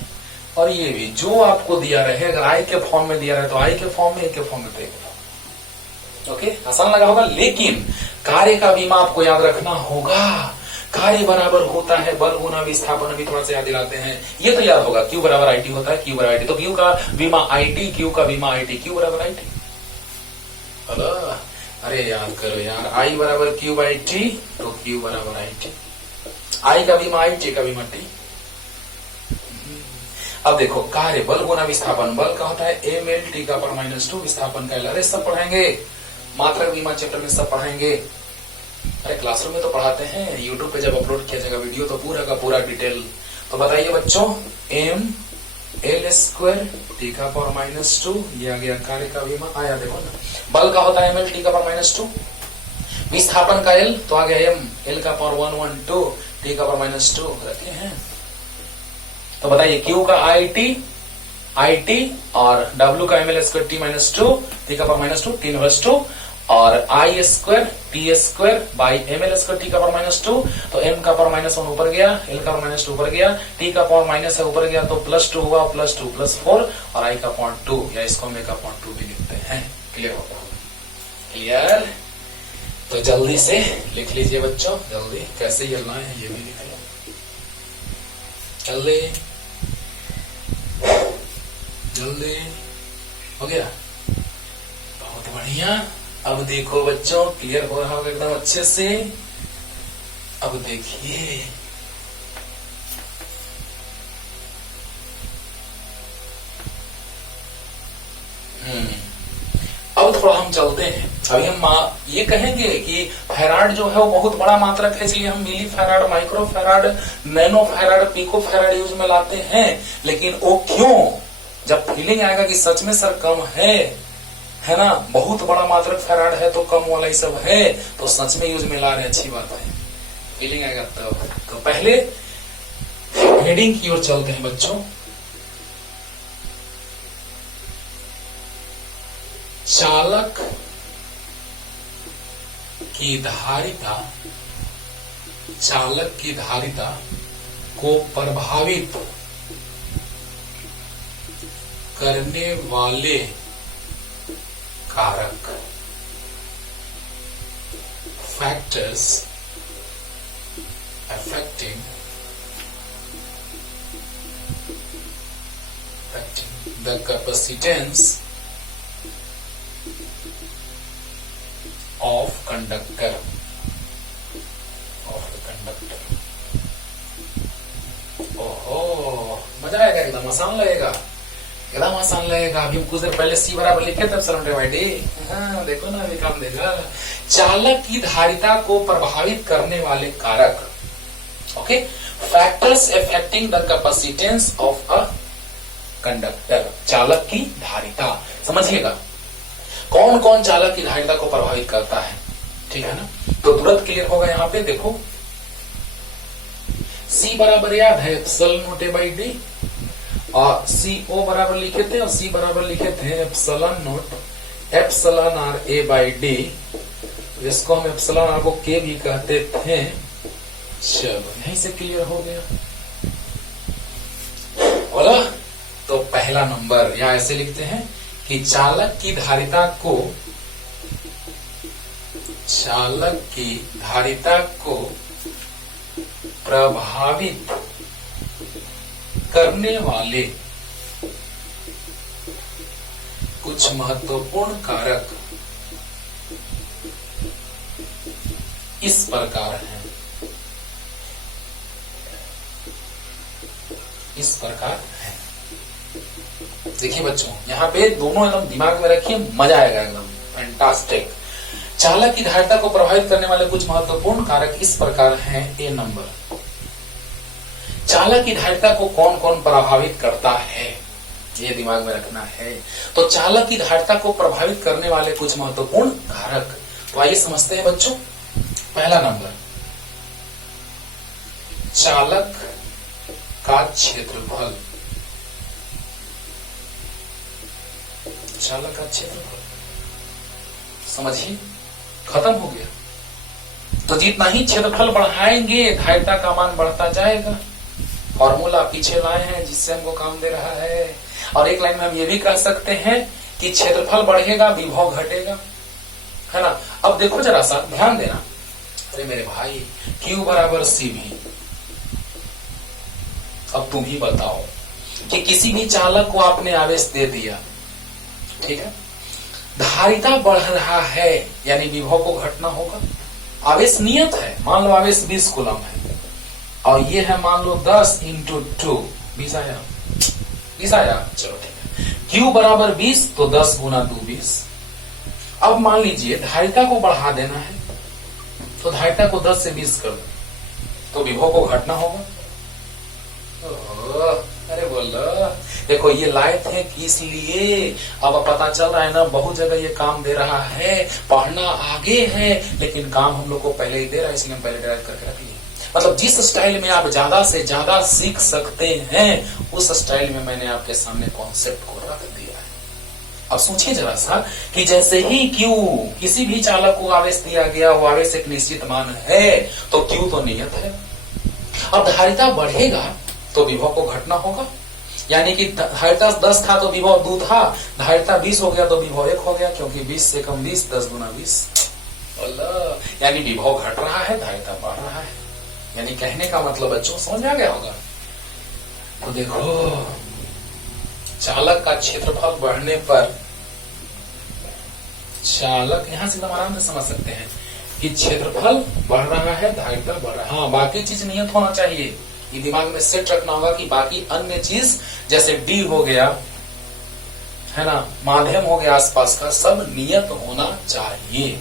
और ये भी जो आपको दिया रहे, अगर I के फॉर्म में दिया रहे तो I के फॉर्म में, A के फॉर्म में देगा। ओके, आसान लगा होगा। लेकिन कार्य का बीमा आपको याद रखना होगा। कार्य बराबर होता है बल गुना विस्थापन, अभी थोड़ा सा याद दिलाते हैं, ये तो याद होगा। Q बराबर IT होता है, Q बराबर IT, तो Q का बीमा IT, Q का बीमा IT, Q बराबर IT। अरे याद करो यार, आई बराबर क्यू बाई टी, तो क्यू बराबर आई टी, आई का बीमा आई, टी का बीमा टी। अब देखो कार्य बल गुना विस्थापन, बल का होता है एम एल टी का पावर माइनस 2, विस्थापन का एल। अरे सब पढ़ाएंगे, मात्रक बीमा चैप्टर में सब पढ़ाएंगे। अरे क्लासरूम में तो पढ़ाते हैं, यूट्यूब पे जब अपलोड किया जाएगा वीडियो तो पूरा का पूरा डिटेल। तो बताइए बच्चों, एम एल स्क्वायर टी का पावर माइनस 2, ये आ गया कार्य का बीमा। आया देखो ना, बल का होता है एम एल टी का पावर माइनस 2, विस्थापन का एल तो आ गया एम एल का पावर 112 टी का पावर माइनस 2 रखे हैं। तो बताइए क्यू का आई टी और डब्ल्यू का M L square T minus 2 T का पावर माइनस 2 टी इनवर्स 2, और I square T square by M L square T का पावर माइनस 2, तो एम का पावर माइनस 1 ऊपर गया, एल का पावर माइनस 2 ऊपर गया, टी का पावर माइनस है ऊपर गया तो प्लस 2 हुआ, प्लस 2 प्लस 4, और आई का पावर 2, या इसको हम का पावर 2 भी लिखते हैं। क्लियर होगा? क्लियर? तो जल्दी से लिख लीजिए बच्चों, जल्दी कैसे चलना है ये भी लिख लो जल्दी जल्दी। हो गया? बहुत बढ़िया। अब देखो बच्चों, क्लियर हो रहा होगा एकदम अच्छे से। अब देखिए, अब थोड़ा हम चलते हैं। अभी हम ये कहेंगे कि फैराड जो है वो बहुत बड़ा मात्रक है, इसलिए हम milli farad, micro farad, nano farad, pico farad use में लाते हैं। लेकिन वो क्यों? जब फीलिंग आएगा कि सच में सर कम है ना, बहुत बड़ा मात्रक फैराड है तो कम वाला ही सब है, तो सच में यूज में ला रहे, अच्छी बात है। फीलिंग आएगा तब। तो पहले हेडिंग की ओर चलते हैं बच्चों। चालक की धारिता को प्रभावित करने वाले कारक, factors affecting the capacitance of conductor, ओहो, मजा आएगा, एकदम आसान लगेगा, एकदम आसान लगेगा। अभी कुछ देर पहले सी बराबर लिखे तब सरेंडर भाई डी, हाँ देखो ना अभी काम देगा। चालक की धारिता को प्रभावित करने वाले कारक, okay, factors affecting the capacitance of a conductor. चालक की धारिता समझिएगा, कौन कौन चालक की धारिता को प्रभावित करता है, ठीक है ना। तो तुरंत क्लियर होगा यहाँ पे। देखो सी बराबर याद है epsilon not a by D, और सी ओ बराबर लिखे थे और सी बराबर लिखे थे epsilon naught epsilon R A by D, जिसको हम एप्सिलॉन आर को के भी कहते थे। चलो यहीं से क्लियर हो गया, बोला। तो पहला नंबर यहां ऐसे लिखते हैं कि चालक की धारिता को प्रभावित करने वाले कुछ महत्वपूर्ण कारक इस प्रकार हैं, इस प्रकार है। देखिए बच्चों, यहाँ पे दोनों एकदम दिमाग में रखिए, मजा आएगा एकदम, फैंटास्टिक। चालक की धारिता को प्रभावित करने वाले कुछ महत्वपूर्ण कारक इस प्रकार हैं। ए नंबर, चालक की धारिता को कौन कौन प्रभावित करता है, ये दिमाग में रखना है। तो चालक की धारिता को प्रभावित करने वाले कुछ महत्वपूर्ण कारक, तो आइए समझते हैं बच्चों। पहला नंबर, चालक का क्षेत्रफल। चालक का क्षेत्रफल समझिए, खत्म हो गया। तो जितना ही क्षेत्रफल बढ़ाएंगे धारिता का मान बढ़ता जाएगा। फॉर्मूला पीछे लाए हैं जिससे हमको काम दे रहा है। और एक लाइन में हम ये भी कह सकते हैं कि क्षेत्रफल बढ़ेगा विभव घटेगा, है ना। अब देखो जरा सा ध्यान देना, अरे मेरे भाई Q बराबर CV। अब तुम ही बताओ कि किसी भी चालक को आपने आवेश दे दिया, ठीक है, धारिता बढ़ रहा है यानी विभव को घटना होगा। आवेश नियत है, मान लो आवेश 20 कूलम है और ये है मान लो 10 इंटू 2, 20 आया, 20 आया, चलो ठीक है। Q बराबर 20 तो 10 गुना 2 20। अब मान लीजिए धारिता को बढ़ा देना है तो धारिता को 10 से 20 कर दो तो विभव को घटना होगा। अरे बोलो, देखो ये लाए थे कि इसलिए अब पता चल रहा है ना, बहुत जगह ये काम दे रहा है, पढ़ना आगे है लेकिन काम हम लोग को पहले ही दे रहा है, इसलिए हम पहले ड्राइव करके रख लिए। मतलब जिस स्टाइल में आप ज्यादा से ज्यादा सीख सकते हैं उस स्टाइल में मैंने आपके सामने कॉन्सेप्ट को रख दिया है। अब सोचिए जरा सा कि जैसे ही Q किसी भी चालक को आवेश दिया गया, वो आवेश एक निश्चित मान है तो Q तो नियत है। अब धारिता बढ़ेगा तो विभव को घटना होगा, यानी कि धारिता 10 था तो विभव 2 था, धारिता 20 हो गया तो विभव 1 हो गया, क्योंकि 20 से कम 20, 10 गुना 20, यानी विभव घट रहा है, धारिता बढ़ रहा है। यानी कहने का मतलब बच्चों समझ आ गया होगा। तो देखो चालक का क्षेत्रफल बढ़ने पर, चालक यहां से एकदम आराम से समझ सकते हैं कि क्षेत्रफल बढ़ रहा है, धारिता बढ़ रहा है। हाँ, बाकी चीज नियत होना चाहिए, ये दिमाग में सेट रखना होगा कि बाकी अन्य चीज जैसे डी हो गया है ना, माध्यम हो गया आसपास का, सब नियत होना चाहिए।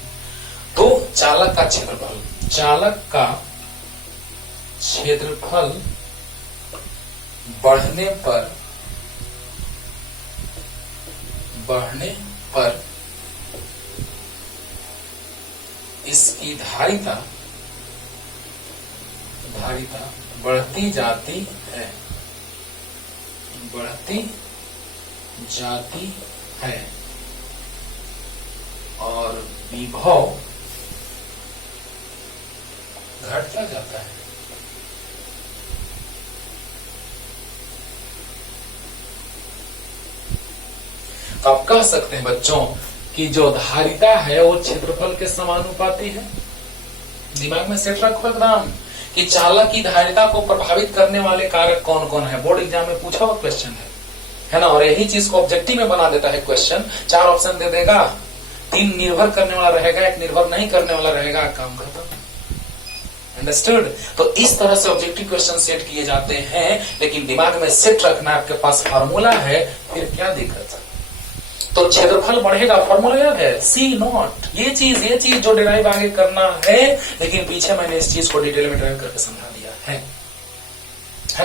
तो चालक का क्षेत्रफल, चालक का क्षेत्रफल बढ़ने पर इसकी धारिता बढ़ती जाती है और विभव घटता जाता है। तो आप कह सकते हैं बच्चों कि जो धारिता है वो क्षेत्रफल के समानुपाती है। दिमाग में सेट रखो एकदम कि चालक की धारिता को प्रभावित करने वाले कारक कौन कौन है। बोर्ड एग्जाम में पूछा हुआ क्वेश्चन है ना, और यही चीज को ऑब्जेक्टिव में बना देता है क्वेश्चन। 4 ऑप्शन दे देगा, 3 निर्भर करने वाला रहेगा, 1 निर्भर नहीं करने वाला रहेगा, काम खत्म। अंडरस्टूड? तो इस तरह से ऑब्जेक्टिव क्वेश्चन सेट किए जाते हैं, लेकिन दिमाग में सेट रखना, आपके पास फार्मूला है, फिर क्या दिक्कत है। तो क्षेत्रफल बढ़ेगा, फॉर्मूला याद है, सी नॉट, ये चीज जो डिराइव आगे करना है, लेकिन पीछे मैंने इस चीज को डिटेल में ड्राइव करके समझा दिया है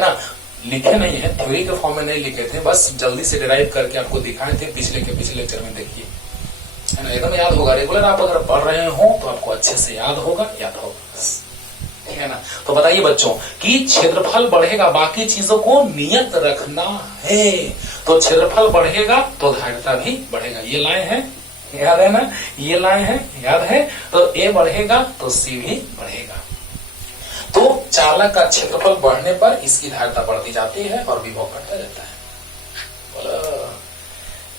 ना। लिखे नहीं है, थ्योरी के फॉर्म में नहीं लिखे थे, बस जल्दी से डिराइव करके आपको दिखाए थे। पिछले लेक्चर में देखिए, है ना, एकदम याद होगा। रेगुलर आप अगर पढ़ रहे हो तो आपको अच्छे से याद होगा, बस, ठीक है ना। तो बताइए बच्चों कि क्षेत्रफल बढ़ेगा, बाकी चीजों को नियत रखना है। तो क्षेत्रफल बढ़ेगा तो धारिता भी बढ़ेगा। ये लाइन है, याद है ना, ये लाइन है, याद है। तो ए बढ़ेगा तो सी भी बढ़ेगा। तो चालक का क्षेत्रफल बढ़ने पर इसकी धारिता बढ़ती जाती है और विभव घटता जाता है।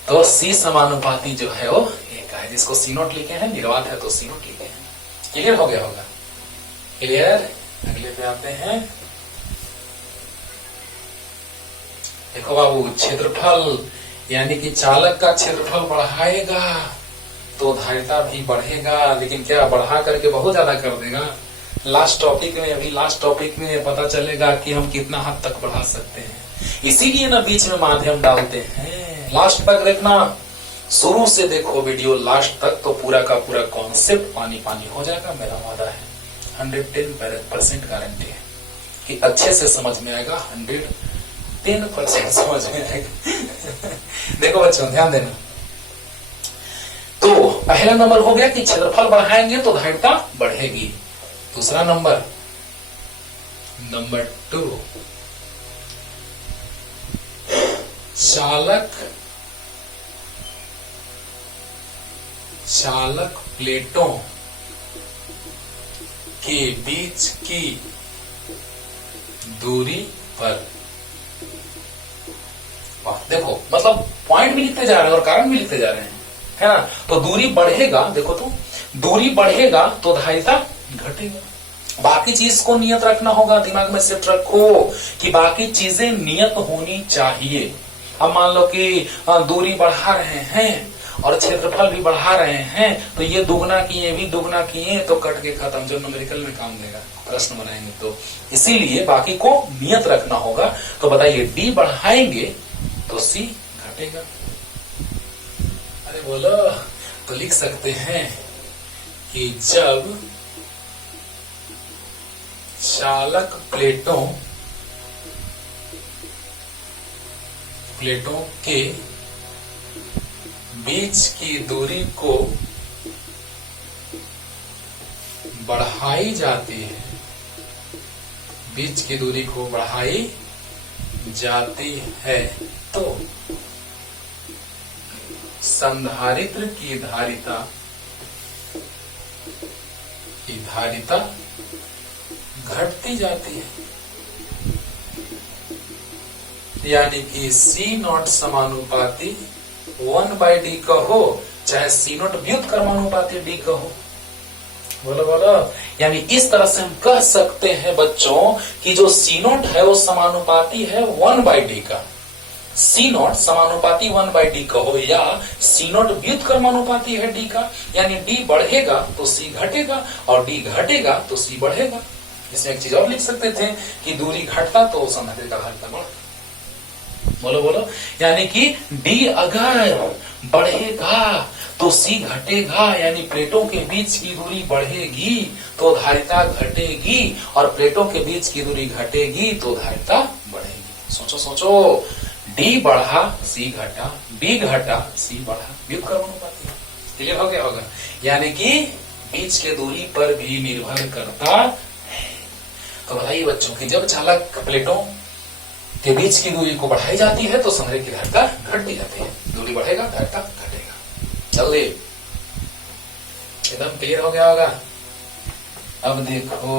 तो सी समानुपाती जो है वो एक है, जिसको सी नोट लिखे हैं, निर्वात है तो सी नोट लिखे हैं। क्लियर हो गया होगा? क्लियर? अगले पे आते हैं। देखो बाबू, क्षेत्रफल यानी कि चालक का क्षेत्रफल बढ़ाएगा तो धारिता भी बढ़ेगा, लेकिन क्या बढ़ा करके बहुत ज्यादा कर देगा। लास्ट टॉपिक में पता चलेगा कि हम कितना हद तक बढ़ा सकते हैं। इसीलिए ना बीच में माध्यम डालते हैं। लास्ट तक देखना, शुरू से देखो वीडियो लास्ट तक, तो पूरा का पूरा कॉन्सेप्ट पानी पानी हो जाएगा। मेरा वादा है, 110% गारंटी है कि अच्छे से समझ में आएगा। 110% समझ में आएगा। देखो बच्चों ध्यान देना। तो पहला नंबर हो गया कि क्षेत्रफल बढ़ाएंगे तो धारिता बढ़ेगी। दूसरा नंबर 2, चालक प्लेटों के बीच की दूरी पर, देखो मतलब पॉइंट भी लिखते जा रहे हैं और कारण भी लिखते जा रहे हैं, है ना। तो दूरी बढ़ेगा, देखो तो दूरी बढ़ेगा तो धारिता घटेगा। बाकी चीज को नियत रखना होगा। दिमाग में सेट रखो कि बाकी चीजें नियत होनी चाहिए। अब मान लो कि दूरी बढ़ा रहे हैं और क्षेत्रफल भी बढ़ा रहे हैं, तो ये दुगना किए भी दुगना किए तो कट के खत्म, जो न्यूमेरिकल में काम देगा प्रश्न बनाएंगे तो। इसीलिए बाकी को नियत रखना होगा। तो बताइए डी बढ़ाएंगे तो सी घटेगा। अरे बोलो, तो लिख सकते हैं कि जब चालक प्लेटों के बीच की दूरी को बढ़ाई जाती है, बीच की दूरी को बढ़ाई जाती है, तो संधारित्र की धारिता घटती जाती है। यानी कि सी नॉट समानुपाती 1/d कहो, चाहे सी नॉट व्युत्क्रमानुपाती d कहो। बोलो बोलो। यानी इस तरह से हम कह सकते हैं बच्चों कि जो सी नॉट है वो समानुपाती है 1/d का। सी नॉट समानुपाती 1/d कहो, या सी नॉट व्युत्क्रमानुपाती है d का। यानी d बढ़ेगा तो c घटेगा, और d घटेगा तो c बढ़ेगा। इसमें एक चीज और लिख सकते थे कि दूरी घटता तो संधारित्र का धारिता बढ़ता। बोलो बोलो। यानी कि d अगर बढ़ेगा तो c घटेगा, यानी प्लेटों के बीच की दूरी बढ़ेगी तो धारिता घटेगी, और प्लेटों के बीच की दूरी घटेगी तो धारिता बढ़ेगी। सोचो सोचो, d बढ़ा c घटा, d घटा c बढ़ा, व्युत्क्रमानुपाती। क्लियर हो गया होगा। यानी कि बीच के दूरी पर भी निर्भर करता है। तो बताइए बच्चों कि जब चालक प्लेटों के बीच की दूरी को बढ़ाई जाती है तो संधारित्र की धारिता घटती जाती है। दूरी बढ़ेगा, धारिता घटेगा। चलिए, एकदम क्लियर हो गया होगा। अब देखो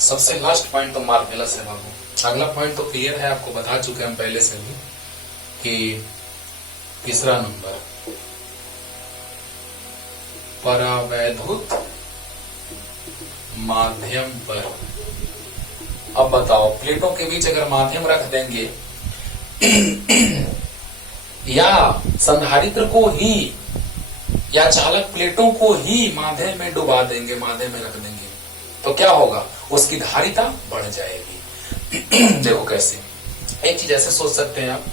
सबसे लास्ट पॉइंट तो मार्वेलस है बाबू। अगला पॉइंट तो क्लियर है, आपको बता चुके हम पहले से भी कि तीसरा नंबर परावैद्युत माध्यम पर। अब बताओ, प्लेटों के बीच अगर माध्यम रख देंगे या संधारित्र को ही या चालक प्लेटों को ही माध्यम में डुबा देंगे, माध्यम में रख देंगे, तो क्या होगा? उसकी धारिता बढ़ जाएगी। देखो कैसे, एक चीज ऐसे सोच सकते हैं आप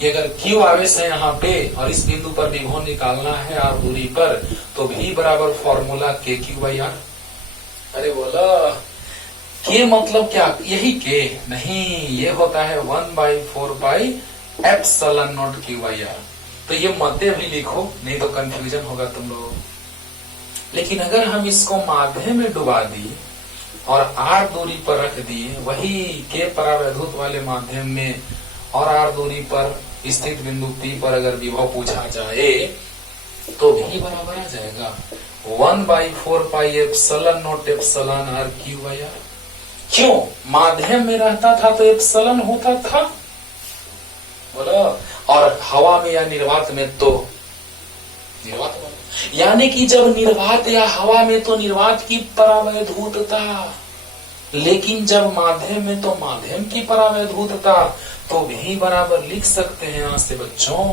कि अगर Q आवेश है यहाँ पे और इस बिंदु पर विभव निकालना है R दूरी पर, तो V बराबर फॉर्मूला KQ/R। अरे बोला, K मतलब क्या? यही K नहीं, ये होता है 1/4 पाई एप्सिलॉन नॉट Q/R। तो ये मध्य भी लिखो, नहीं तो कंफ्यूजन होगा तुम लोगों। लेकिन अगर हम इसको माध्यम में डुबा दिए और R दूरी पर रख दिए, वही K परावैद्युत वाले माध्यम में और R दूरी पर स्थित बिंदु P पर अगर विभव पूछा जाए तो भी बराबर आ जाएगा 1/4 pi epsilon naught epsilon R Q/R। क्यों? माध्यम में रहता था तो एप्सिलॉन होता था, बोला, और हवा में या निर्वात में तो निर्वात। यानी कि जब निर्वात या हवा में तो निर्वात की परावैद्युतता, लेकिन जब माध्यम में तो माध्यम की परावैद्युतता, तो भी बराबर लिख सकते हैं यहां से बच्चों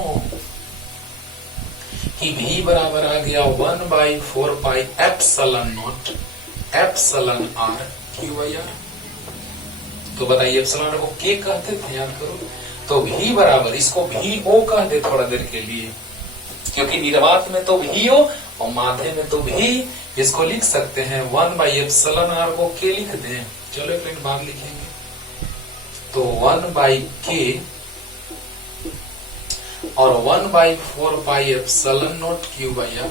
कि भी बराबर आ गया 1/4 pi epsilon naught epsilon R Q/R। तो बताइए, एप्सिलॉन को के कहते थे, याद करो। तो भी बराबर, इसको भी ओ कह दे थोड़ा देर के लिए, क्योंकि निर्वात में तो भी ओ और माध्यम में तो भी, इसको लिख सकते हैं 1/एप्सिलॉन R को के लिख दें। चलो एक मिनट बाद लिखेंगे। तो 1/K और 1/4 पाई एप्सिलॉन नॉट Q/R।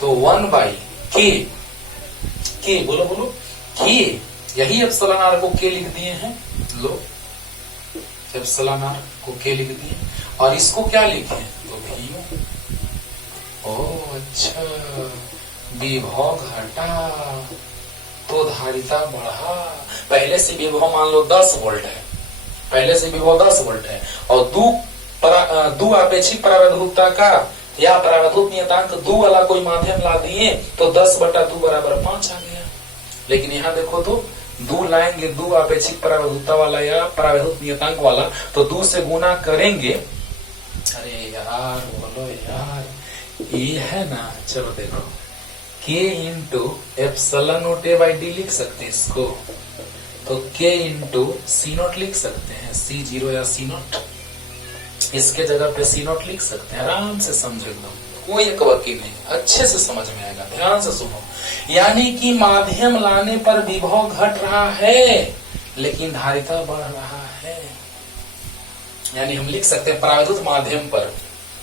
तो 1/K, के बोलो बोलो, के, यही एप्सिलॉन R को के लिख दिए हैं। लो, एप्सिलॉन R को के लिख दिए, और इसको क्या लिखे? तो भी। ओह अच्छा, विभव घटा तो धारिता बढ़ा। पहले से विभव मान लो 10 वोल्ट है, पहले से विभव 10 वोल्ट है, और दो आपेक्षिक परावैद्युतता का या परावैद्युत नियतांक 2 वाला कोई माध्यम ला दिए तो 10/2 बराबर 5 आ गया। लेकिन यहाँ देखो तो दो लाएंगे, दो अपेक्षित परावैधुता वाला या परावैधुत नियतांक वाला, तो 2 से गुना करेंगे। अरे यार बोलो यार, ये है ना, चलो देखो k into epsilon note A by D लिख सकते हैं इसको, तो k इंटू सी नोट लिख सकते हैं, C0 या C नोट, इसके जगह पे C नोट लिख सकते हैं। आराम से समझो, एकदम कोई एक वकील नहीं, अच्छे से समझ में आएगा, ध्यान से सुनो। यानी कि माध्यम लाने पर विभव घट रहा है लेकिन धारिता बढ़ रहा है। यानी हम लिख सकते हैं परावैधुत माध्यम पर,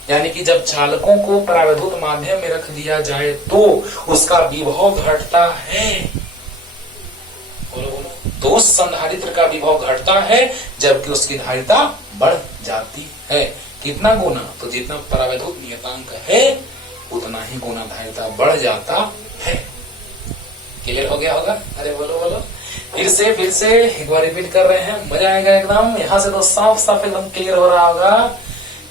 यानी कि जब चालकों को परावैधुत माध्यम में रख दिया जाए तो उसका विभव घटता है। बोलो बोलो, तो उस संधारित्र का विभव घटता है जबकि उसकी धारिता बढ़ जाती है। कितना गुना? तो जितना परावैधुत नियतांक है उतना ही गुना धारिता बढ़ जाता है। क्लियर हो गया होगा? अरे बोलो बोलो, फिर से एक बार रिपीट कर रहे हैं, मजा आएगा एकदम। यहाँ से तो साफ साफ एकदम क्लियर हो रहा होगा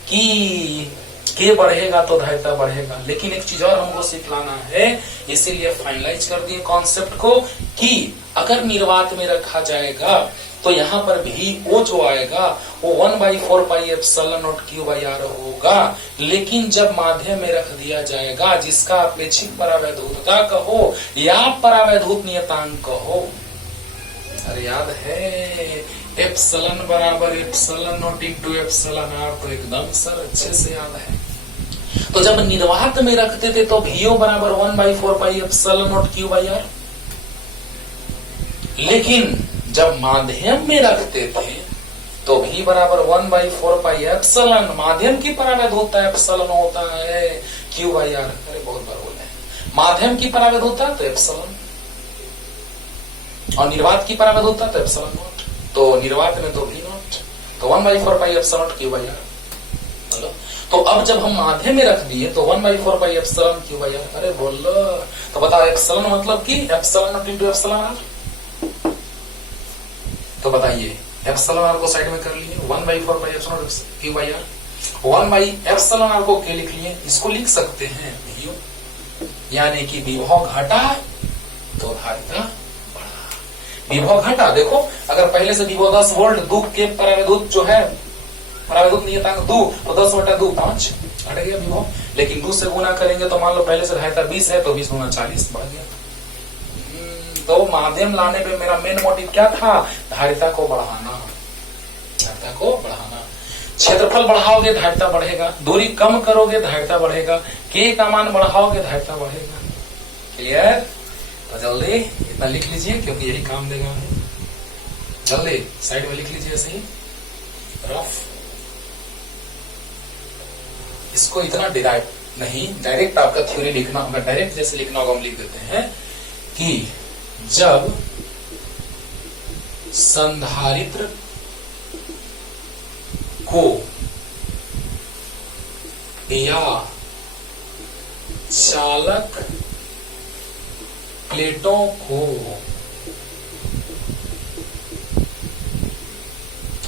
कि के बढ़ेगा तो धारिता बढ़ेगा। लेकिन एक चीज और हमको सिखलाना है, इसीलिए फाइनलाइज कर दिए कॉन्सेप्ट को कि अगर निर्वात में रखा जाएगा तो यहाँ पर भी वो जो आएगा वो 1/4 pi epsilon naught Q by R होगा। लेकिन जब माध्यम में रख दिया जाएगा जिसका अपेक्षित परावैधुतता कहो या परावैधुत नियतांक कहो, अरे याद है एप्सिलॉन बराबर epsilon naught into epsilon R, तो एकदम सर अच्छे से याद है। तो जब निर्वात में रखते थे तो VO बराबर 1/4 pi epsilon naught Q by R, लेकिन जब माध्यम में रखते थे तो V बराबर 1/4 पाई एप्सिलॉन, माध्यम की परावैधुतता एप्सिलॉन होता है क्यू बाई आर। अरे बहुत बार बोले, माध्यम की परावैधुतता तो एप्सिलॉन और निर्वात की परावैधुतता तो एप्सिलॉन नॉट, तो निर्वात में तो V नॉट, तो 1/4 pi epsilon naught Q by R. बोलो, तो अब जब हम माध्यम में रख दिए तो 1/4 pi epsilon Q by R. अरे बोलो, तो बताओ एप्सिलॉन मतलब कि epsilon naught into epsilon R. तो बताइए, एप्सिलॉन आर को साइड में कर लिए, 1/4 pi epsilon Q by R, 1/एप्सिलॉन आर को के लिख लिए, इसको लिख सकते हैं VO, यानी कि विभव घटा तो धारिता बढ़ा। विभव घटा, देखो अगर पहले से विभव 10 वोल्ट, 2 के परावैधुत जो है परावैधुत नियतांक 2, तो 10/2 5 घट गया विभव। लेकिन 2 से गुना करेंगे तो मान लो पहले से धारिता 20 है तो 20 गुना 40 बढ़ गया। तो माध्यम लाने पे मेरा मेन मोटिव क्या था? धारिता को बढ़ाना, धारिता को बढ़ाना। क्षेत्रफल बढ़ाओगे धारिता बढ़ेगा, दूरी कम करोगे धारिता बढ़ेगा, के का मान बढ़ाओगे धारिता बढ़ेगा। क्लियर? तो जल्दी इतना लिख लीजिए क्योंकि यही काम देगा। जल्दी साइड में लिख लीजिए ऐसे ही रफ। इसको इतना डिराइव नहीं, डायरेक्ट आपका थ्योरी लिखना होगा, डायरेक्ट जैसे लिखना होगा हम लिख देते हैं कि जब संधारित्र को या चालक प्लेटों को,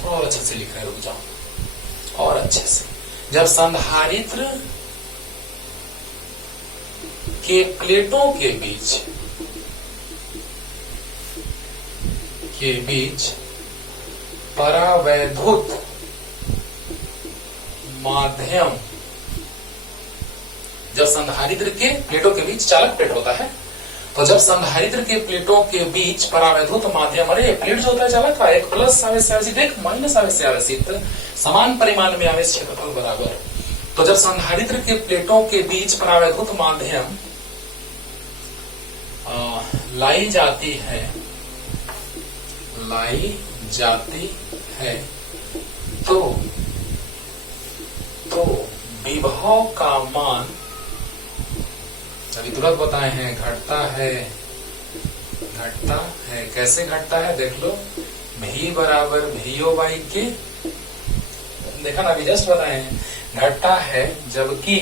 और अच्छे से लिख रहे, रुक जाओ और अच्छे से, जब संधारित्र के प्लेटों के बीच परावैधुत माध्यम, जब संधारित्र के प्लेटों के बीच चालक प्लेट होता है, तो जब संधारित्र के प्लेटों के बीच परावैधुत माध्यम, अरे प्लेट जो होता है चालक का, एक प्लस आवेश से आवेशित, एक माइनस आवेश से आवेशित, समान परिमाण में आवेश क्षेत्रफल बराबर। तो जब संधारित्र के प्लेटों के बीच परावैधुत माध्यम लाई जाती है तो विभव का मान, अभी तुरंत बताए हैं, घटता है। कैसे घटता है देख लो, V बराबर VO बाई के, देखा ना, अभी जस्ट बताए हैं, घटता है जबकि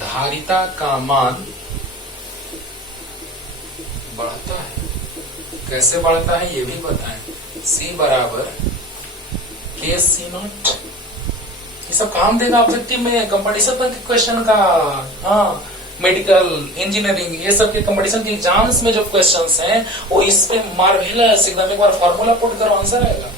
धारिता का मान बढ़ता है। कैसे बढ़ता है ये भी बताएं, C बराबर के सी नॉट, ये सब काम देगा ऑब्जेक्टिव में, कंपटीशन क्वेश्चन का। हाँ, मेडिकल, इंजीनियरिंग, ये सब के कंपटीशन के एग्जाम्स में जो क्वेश्चंस हैं वो इस पे मार्वेलस एकदम, एक बार फॉर्मूला पुट करो आंसर आएगा,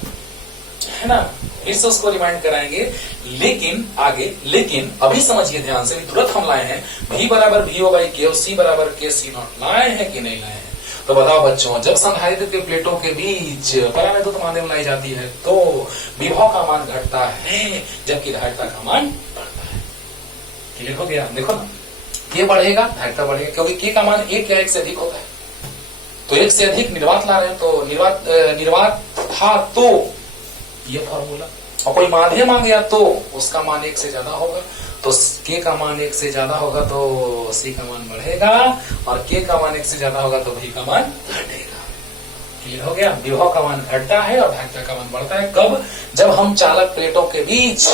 है ना। फिर से उसको रिमाइंड कराएंगे, लेकिन अभी समझिए ध्यान से, तुरंत हम लाए हैं V बराबर VO बाई K और C बराबर K C नॉट, लाए हैं कि नहीं लाए हैं। तो बताओ बच्चों, जब संधारित्र के प्लेटों के बीच परावैद्युत माध्यम लाई जाती है तो विभव का मान घटता है जबकि धारिता का मान बढ़ता है। क्लियर हो गया? देखो ना, K बढ़ेगा धारिता बढ़ेगा, क्योंकि K का मान 1 या 1 से अधिक होता है। तो 1 से अधिक निर्वात ला रहे हैं, तो निर्वात था तो ये फॉर्मूला, और कोई माध्यम आ गया तो उसका मान 1 से ज्यादा होगा, तो K का मान 1 से ज्यादा होगा तो C का मान बढ़ेगा, और K का मान 1 से ज्यादा होगा तो V का मान घटेगा। क्लियर हो गया? विभव का मान घटता है और धारिता का मान बढ़ता है। कब? जब हम चालक प्लेटों के बीच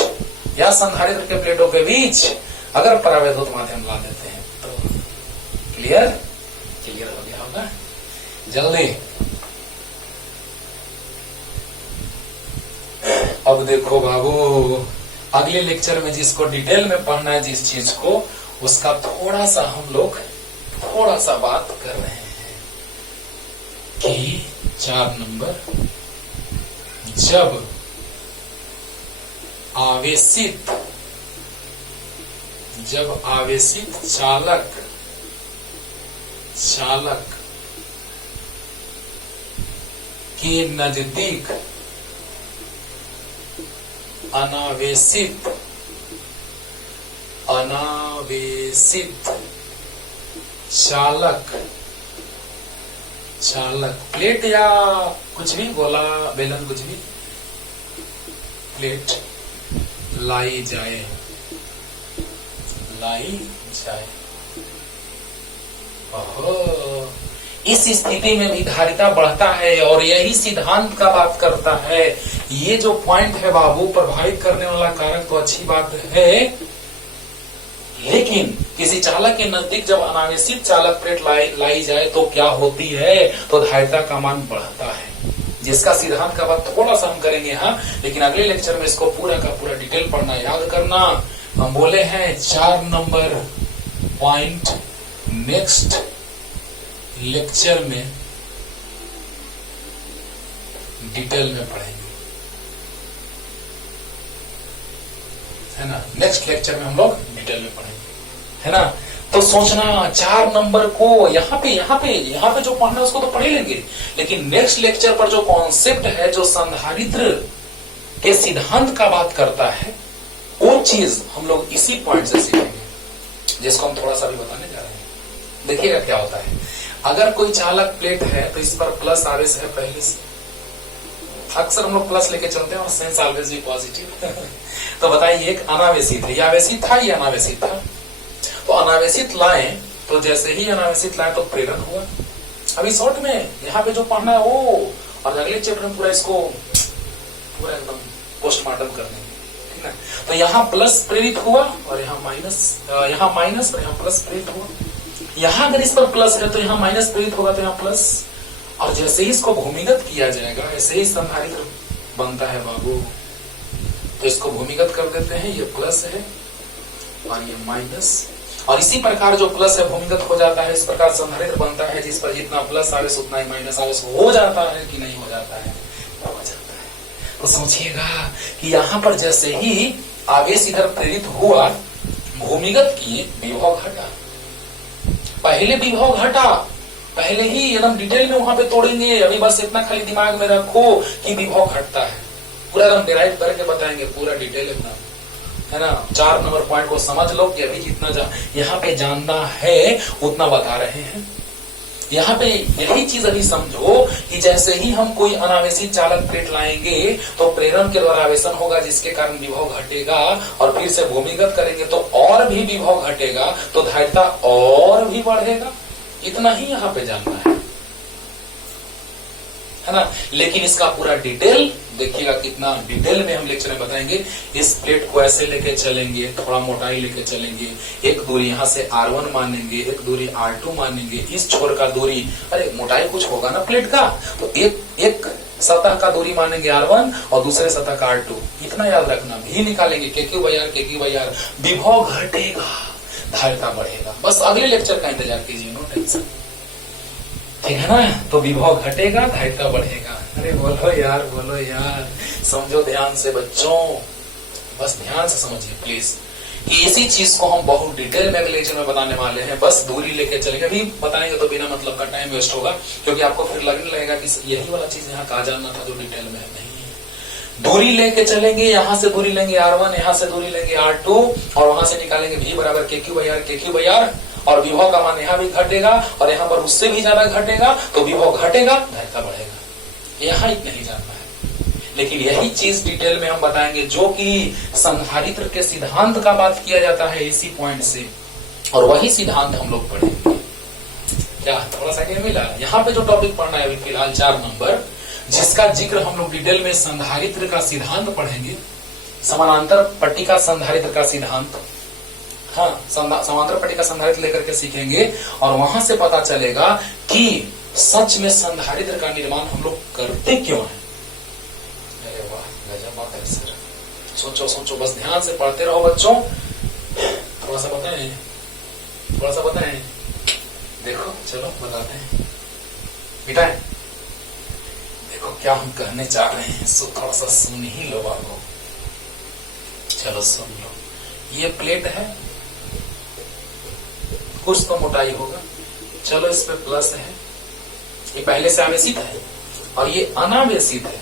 या संधारित्र के प्लेटों के बीच अगर परावैद्युत माध्यम ला देते हैं तो। क्लियर हो गया होगा? जल्दी अब देखो बाबू, अगले लेक्चर में जिसको डिटेल में पढ़ना है जिस चीज को, उसका थोड़ा सा हम लोग बात कर रहे हैं कि 4 नंबर, जब आवेशित चालक के नजदीक अनावेशित चालक प्लेट या कुछ भी, गोला बेलन कुछ भी, प्लेट लाई जाए, ओहो, इस स्थिति में भी धारिता बढ़ता है, और यही सिद्धांत का बात करता है। ये जो पॉइंट है बाबू, प्रभावित करने वाला कारक तो अच्छी बात है, लेकिन किसी चालक के नजदीक जब अनावेशित चालक प्लेट लाई जाए तो क्या होती है? तो धारिता का मान बढ़ता है, जिसका सिद्धांत का बात थोड़ा सा हम करेंगे, हाँ, लेकिन अगले लेक्चर में इसको पूरा का पूरा डिटेल पढ़ना, याद करना। हम बोले हैं 4 नंबर पॉइंट नेक्स्ट लेक्चर में डिटेल में पढ़ेंगे, है ना। नेक्स्ट लेक्चर में हम लोग डिटेल में पढ़ेंगे, है ना। तो सोचना 4 नंबर को यहाँ पे जो पढ़ना है उसको तो पढ़ ही लेंगे, लेकिन नेक्स्ट लेक्चर पर जो कॉन्सेप्ट है, जो संधारित्र के सिद्धांत का बात करता है, वो चीज हम लोग इसी पॉइंट से सीखेंगे, जिसको हम थोड़ा सा भी बताने जा रहे हैं। देखिएगा क्या होता है। अगर कोई चालक प्लेट है तो इस पर प्लस आवेश है पहले से, अक्सर हम लोग प्लस लेके चलते हैं और सेंस ऑलवेज भी पॉजिटिव। तो बताइए, एक अनावेशित है, ये आवेशित था, ये अनावेशित था, तो अनावेशित लाए, तो जैसे ही अनावेशित लाए तो प्रेरण हुआ। अभी शॉर्ट में यहाँ पे जो पढ़ना है वो, और अगले चैप्टर में पूरा इसको पूरा एकदम पोस्टमार्टम कर देंगे, ठीक है। तो यहाँ प्लस प्रेरित हुआ और यहाँ माइनस और यहाँ प्लस प्रेरित हुआ। यहाँ अगर इस पर प्लस है तो यहाँ माइनस प्रेरित होगा, तो यहाँ प्लस, और जैसे ही इसको भूमिगत किया जाएगा ऐसे ही संधारित्र बनता है बाबू। तो इसको भूमिगत कर देते हैं, ये प्लस है और ये माइनस, और इसी प्रकार जो प्लस है भूमिगत हो जाता है, इस प्रकार संधारित्र बनता है, जिस पर जितना प्लस आवेश उतना ही माइनस आवेश हो जाता है कि नहीं हो जाता है? हो जाता है। तो सोचिएगा कि यहाँ पर जैसे ही आवेश इधर प्रेरित हुआ, भूमिगत किए, विभव घटा। पहले विभव घटा, पहले ही एकदम डिटेल में वहां पे तोड़ेंगे, अभी बस इतना खाली दिमाग में रखो कि विभव घटता है, पूरा एकदम डिराइव करके बताएंगे, पूरा डिटेल एकदम, है ना। 4 नंबर पॉइंट को समझ लो कि अभी जितना यहाँ पे जानना है उतना बता रहे हैं। यहाँ पे यही चीज अभी समझो कि जैसे ही हम कोई अनावेशित चालक प्लेट लाएंगे तो प्रेरण के द्वारा आवेशन होगा, जिसके कारण विभव घटेगा, और फिर से भूमिगत करेंगे तो और भी विभव घटेगा, तो धारिता और भी बढ़ेगा। इतना ही यहाँ पे जानना है ना। लेकिन इसका पूरा डिटेल देखिएगा, कितना डिटेल में हम लेक्चर में बताएंगे। इस प्लेट को ऐसे लेके चलेंगे, थोड़ा मोटाई लेके चलेंगे, एक दूरी यहाँ से R1 मानेंगे, एक दूरी R2 मानेंगे, इस छोर का दूरी, अरे मोटाई कुछ होगा ना प्लेट का, तो एक सतह का दूरी मानेंगे R1 और दूसरे सतह का R2, इतना याद रखना। भी निकालेंगे KQ/R, KQ/R, विभव घटेगा। धारिता बढ़ेगा। बस अगले लेक्चर का इंतजार कीजिए, नो टेंशन, ठीक है ना। तो विभव घटेगा, धारिता बढ़ेगा। अरे बोलो यार, बोलो यार, समझो ध्यान से बच्चों, बस ध्यान से समझिए प्लीज, कि इसी चीज को हम बहुत डिटेल में अगले लेक्चर में बताने वाले हैं। बस दूरी लेके चलेंगे, अभी बताएंगे तो बिना मतलब का टाइम वेस्ट होगा, क्योंकि आपको फिर लगने लगेगा कि यही वाला चीज यहाँ कहा जाना था जो डिटेल में नहीं है। दूरी लेके चलेंगे, यहाँ से दूरी लेंगे R1, यहाँ से दूरी लेंगे R2, और वहां से निकालेंगे V बराबर KQ/R, और विभव का मान यहाँ भी घटेगा, और यहाँ पर उससे भी ज्यादा घटेगा, तो विभव घटेगा, धारिता बढ़ेगा। यहाँ इतना ही जानना है, लेकिन यही चीज डिटेल में हम बताएंगे, जो कि संधारित्र के सिद्धांत का बात किया जाता है इसी पॉइंट से, और वही सिद्धांत हम लोग पढ़ेंगे। क्या थोड़ा सा क्या मिला? यहाँ पे जो टॉपिक पढ़ना है अभी फिलहाल 4 नंबर, जिसका जिक्र हम लोग डिटेल में संधारित्र का सिद्धांत पढ़ेंगे, समानांतर पट्टिका संधारित्र का सिद्धांत, हाँ समांतर पट्टिका संधारित्र लेकर के सीखेंगे, और वहां से पता चलेगा कि सच में संधारित्र का निर्माण हम लोग करते क्यों है। अरे वाह, गजब बात है सर। सोचो सोचो, बस ध्यान से पढ़ते रहो बच्चों। थोड़ा सा बताएं, थोड़ा सा बताएं, देखो चलो बताते हैं, मिटाएं, देखो क्या हम कहने चाह रहे हैं, सो थोड़ा सा सुन ही लो बाबू। चलो सुन लो, ये प्लेट है, कुछ तो मोटाई होगा, चलो इस पे प्लस है, ये पहले से आवेशित है, और ये अनावेशित है,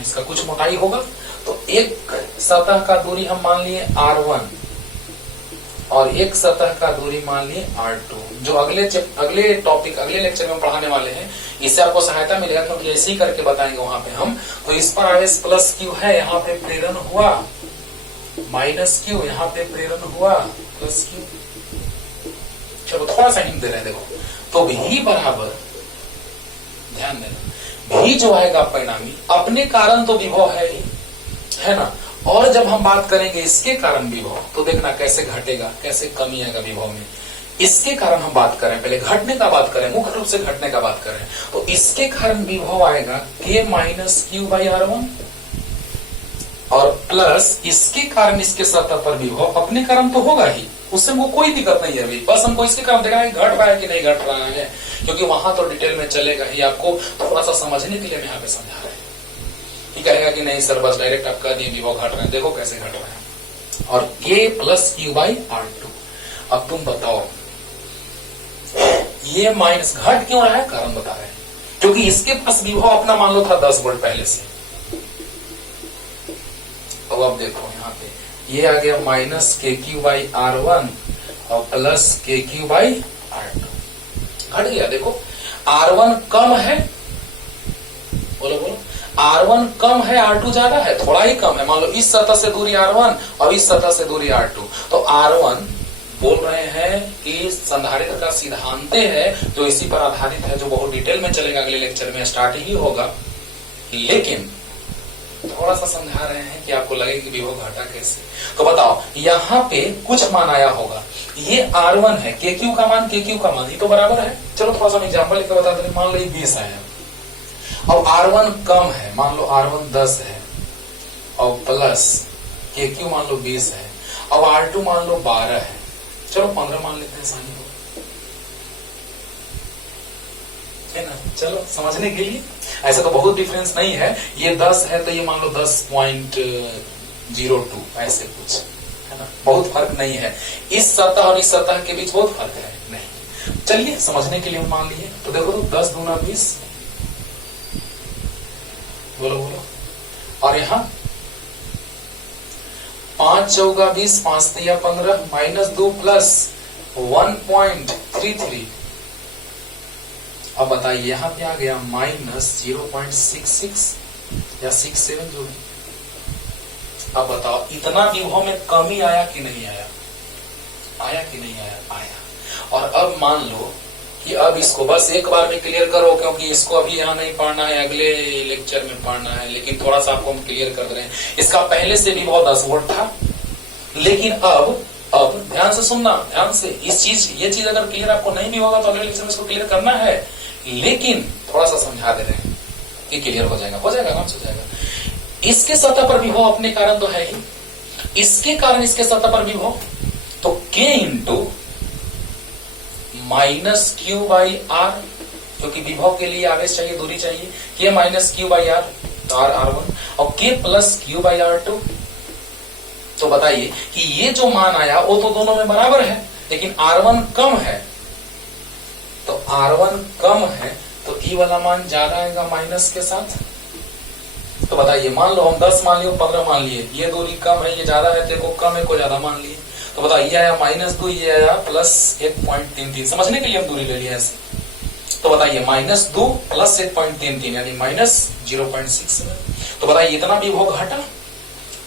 इसका कुछ मोटाई होगा। तो एक सतह का दूरी हम मान लिए R1, और एक सतह का दूरी मान लिए R2, जो अगले टॉपिक अगले लेक्चर में पढ़ाने वाले हैं। इससे आपको सहायता मिलेगा, क्योंकि ऐसे ही करके बताएंगे वहां पे हम। तो इस पर आवेश प्लस Q है, यहाँ पे प्रेरण हुआ, माइनस Q, यहाँ पे प्रेरण हुआ, प्लस Q। चलो थोड़ा सा हिंट दे रहे हैं, देखो, तो भी बराबर, ध्यान देना, भी जो आएगा परिणामी, अपने कारण तो विभव है ना, और जब हम बात करेंगे इसके कारण विभव, तो देखना कैसे घटेगा, कैसे कमी आएगा विभव में। इसके कारण हम बात करें, पहले घटने का बात करें, मुख्य रूप से घटने का बात करें, तो इसके कारण विभव आएगा K-Q/R1, और प्लस इसके कारण इसके सतह पर विभव, अपने कारण तो होगा ही, उससे हमको कोई दिक्कत नहीं है अभी, बस हमको इसके कारण देखना है घट रहा है कि नहीं घट रहा है, क्योंकि वहां तो डिटेल में चलेगा ही। आपको थोड़ा सा समझने के लिए मैं यहाँ पे समझा रहे हैं। कहेगा कि नहीं सर बस डायरेक्ट आप कह दिए विभव घट रहे हैं, देखो कैसे घट रहे हैं, और K+Q/R2। अब तुम बताओ ये माइनस घट क्यों रहा है, कारण बता रहे हैं, क्योंकि इसके पास विभव अपना मान लो था 10 वोल्ट पहले से। अब देखो यहाँ पे ये आ गया -KQ/R1 और प्लस KQ/R2, घट गया। देखो R1 कम है, बोलो बोलो, R1 कम है, R2 ज्यादा है, थोड़ा ही कम है। मान लो इस सतह से दूरी R1 और इस सतह से दूरी R2, तो R1 बोल रहे हैं कि संधारित्र का सिद्धांत है जो इसी पर आधारित है, जो बहुत डिटेल में चलेगा, अगले लेक्चर में स्टार्ट ही होगा। लेकिन थोड़ा सा समझा रहे हैं कि आपको लगे कि विभव घटा कैसे। तो बताओ यहाँ पे कुछ मान आया होगा, ये R1 है, KQ का मान ये तो बराबर है। चलो थोड़ा सा एग्जाम्पल लेकर बता दें, मान लो ये 20 आया, अब R1 कम है, मान लो R1 10 है, और प्लस KQ मान लो 20 है, अब R2 मान लो 12 है, चलो 15 मान लेते हैं, आसानी हो, है ना। चलो समझने के लिए ऐसा तो बहुत डिफरेंस नहीं है, ये 10 है तो ये मान लो 10.02 ऐसे कुछ, है ना, बहुत फर्क नहीं है। इस सतह और इस सतह के बीच बहुत फर्क है नहीं। चलिए समझने के लिए हम मान लिए, तो देखो तो 10 दूना 20, बोलो बोलो, और यहाँ 5 चौका 20, 5 तिया 15, -2 प्लस 1.33। अब बताइए यहाँ पे आ गया -0.66 या 67 जो भी। अब बताओ इतना विभव में कमी आया कि नहीं आया, आया कि नहीं आया, आया। और अब मान लो कि अब इसको बस एक बार में क्लियर करो, क्योंकि इसको अभी यहाँ नहीं पढ़ना है, अगले लेक्चर में पढ़ना है, लेकिन थोड़ा सा आपको हम क्लियर कर दे रहे हैं। इसका पहले से विभव 10 वोल्ट था, लेकिन अब ध्यान से सुनना, ध्यान से, ये चीज अगर क्लियर आपको नहीं भी होगा तो अगले लेक्चर में इसको क्लियर करना है, लेकिन थोड़ा सा समझा दे रहे हैं कि क्लियर हो जाएगा, आराम से हो जाएगा। इसके सतह पर विभव अपने कारण तो है ही, इसके कारण इसके सतह पर विभव, तो K into minus Q by R, क्योंकि विभव के लिए आवेश चाहिए, दूरी चाहिए, K minus Q by R, तो आर R1, और K plus Q by R2। तो बताइए कि ये जो मान आया वो तो दोनों में बराबर है, लेकिन R1 कम है, तो R1 कम है तो E वाला मान ज्यादा आएगा माइनस के साथ। तो बताइए, मान लो हम 10 मान लिए, 15 मान लिए, ये दूरी कम है, ये ज्यादा है, तो कम है को ज्यादा मान लिए, तो बताइए ये आया -2, ये आया +1.33। समझने के लिए हम दूरी ले लिए ऐसे। तो बताइए -2 + 1.33 यानी -0.67। तो बताइए इतना विभव घटा,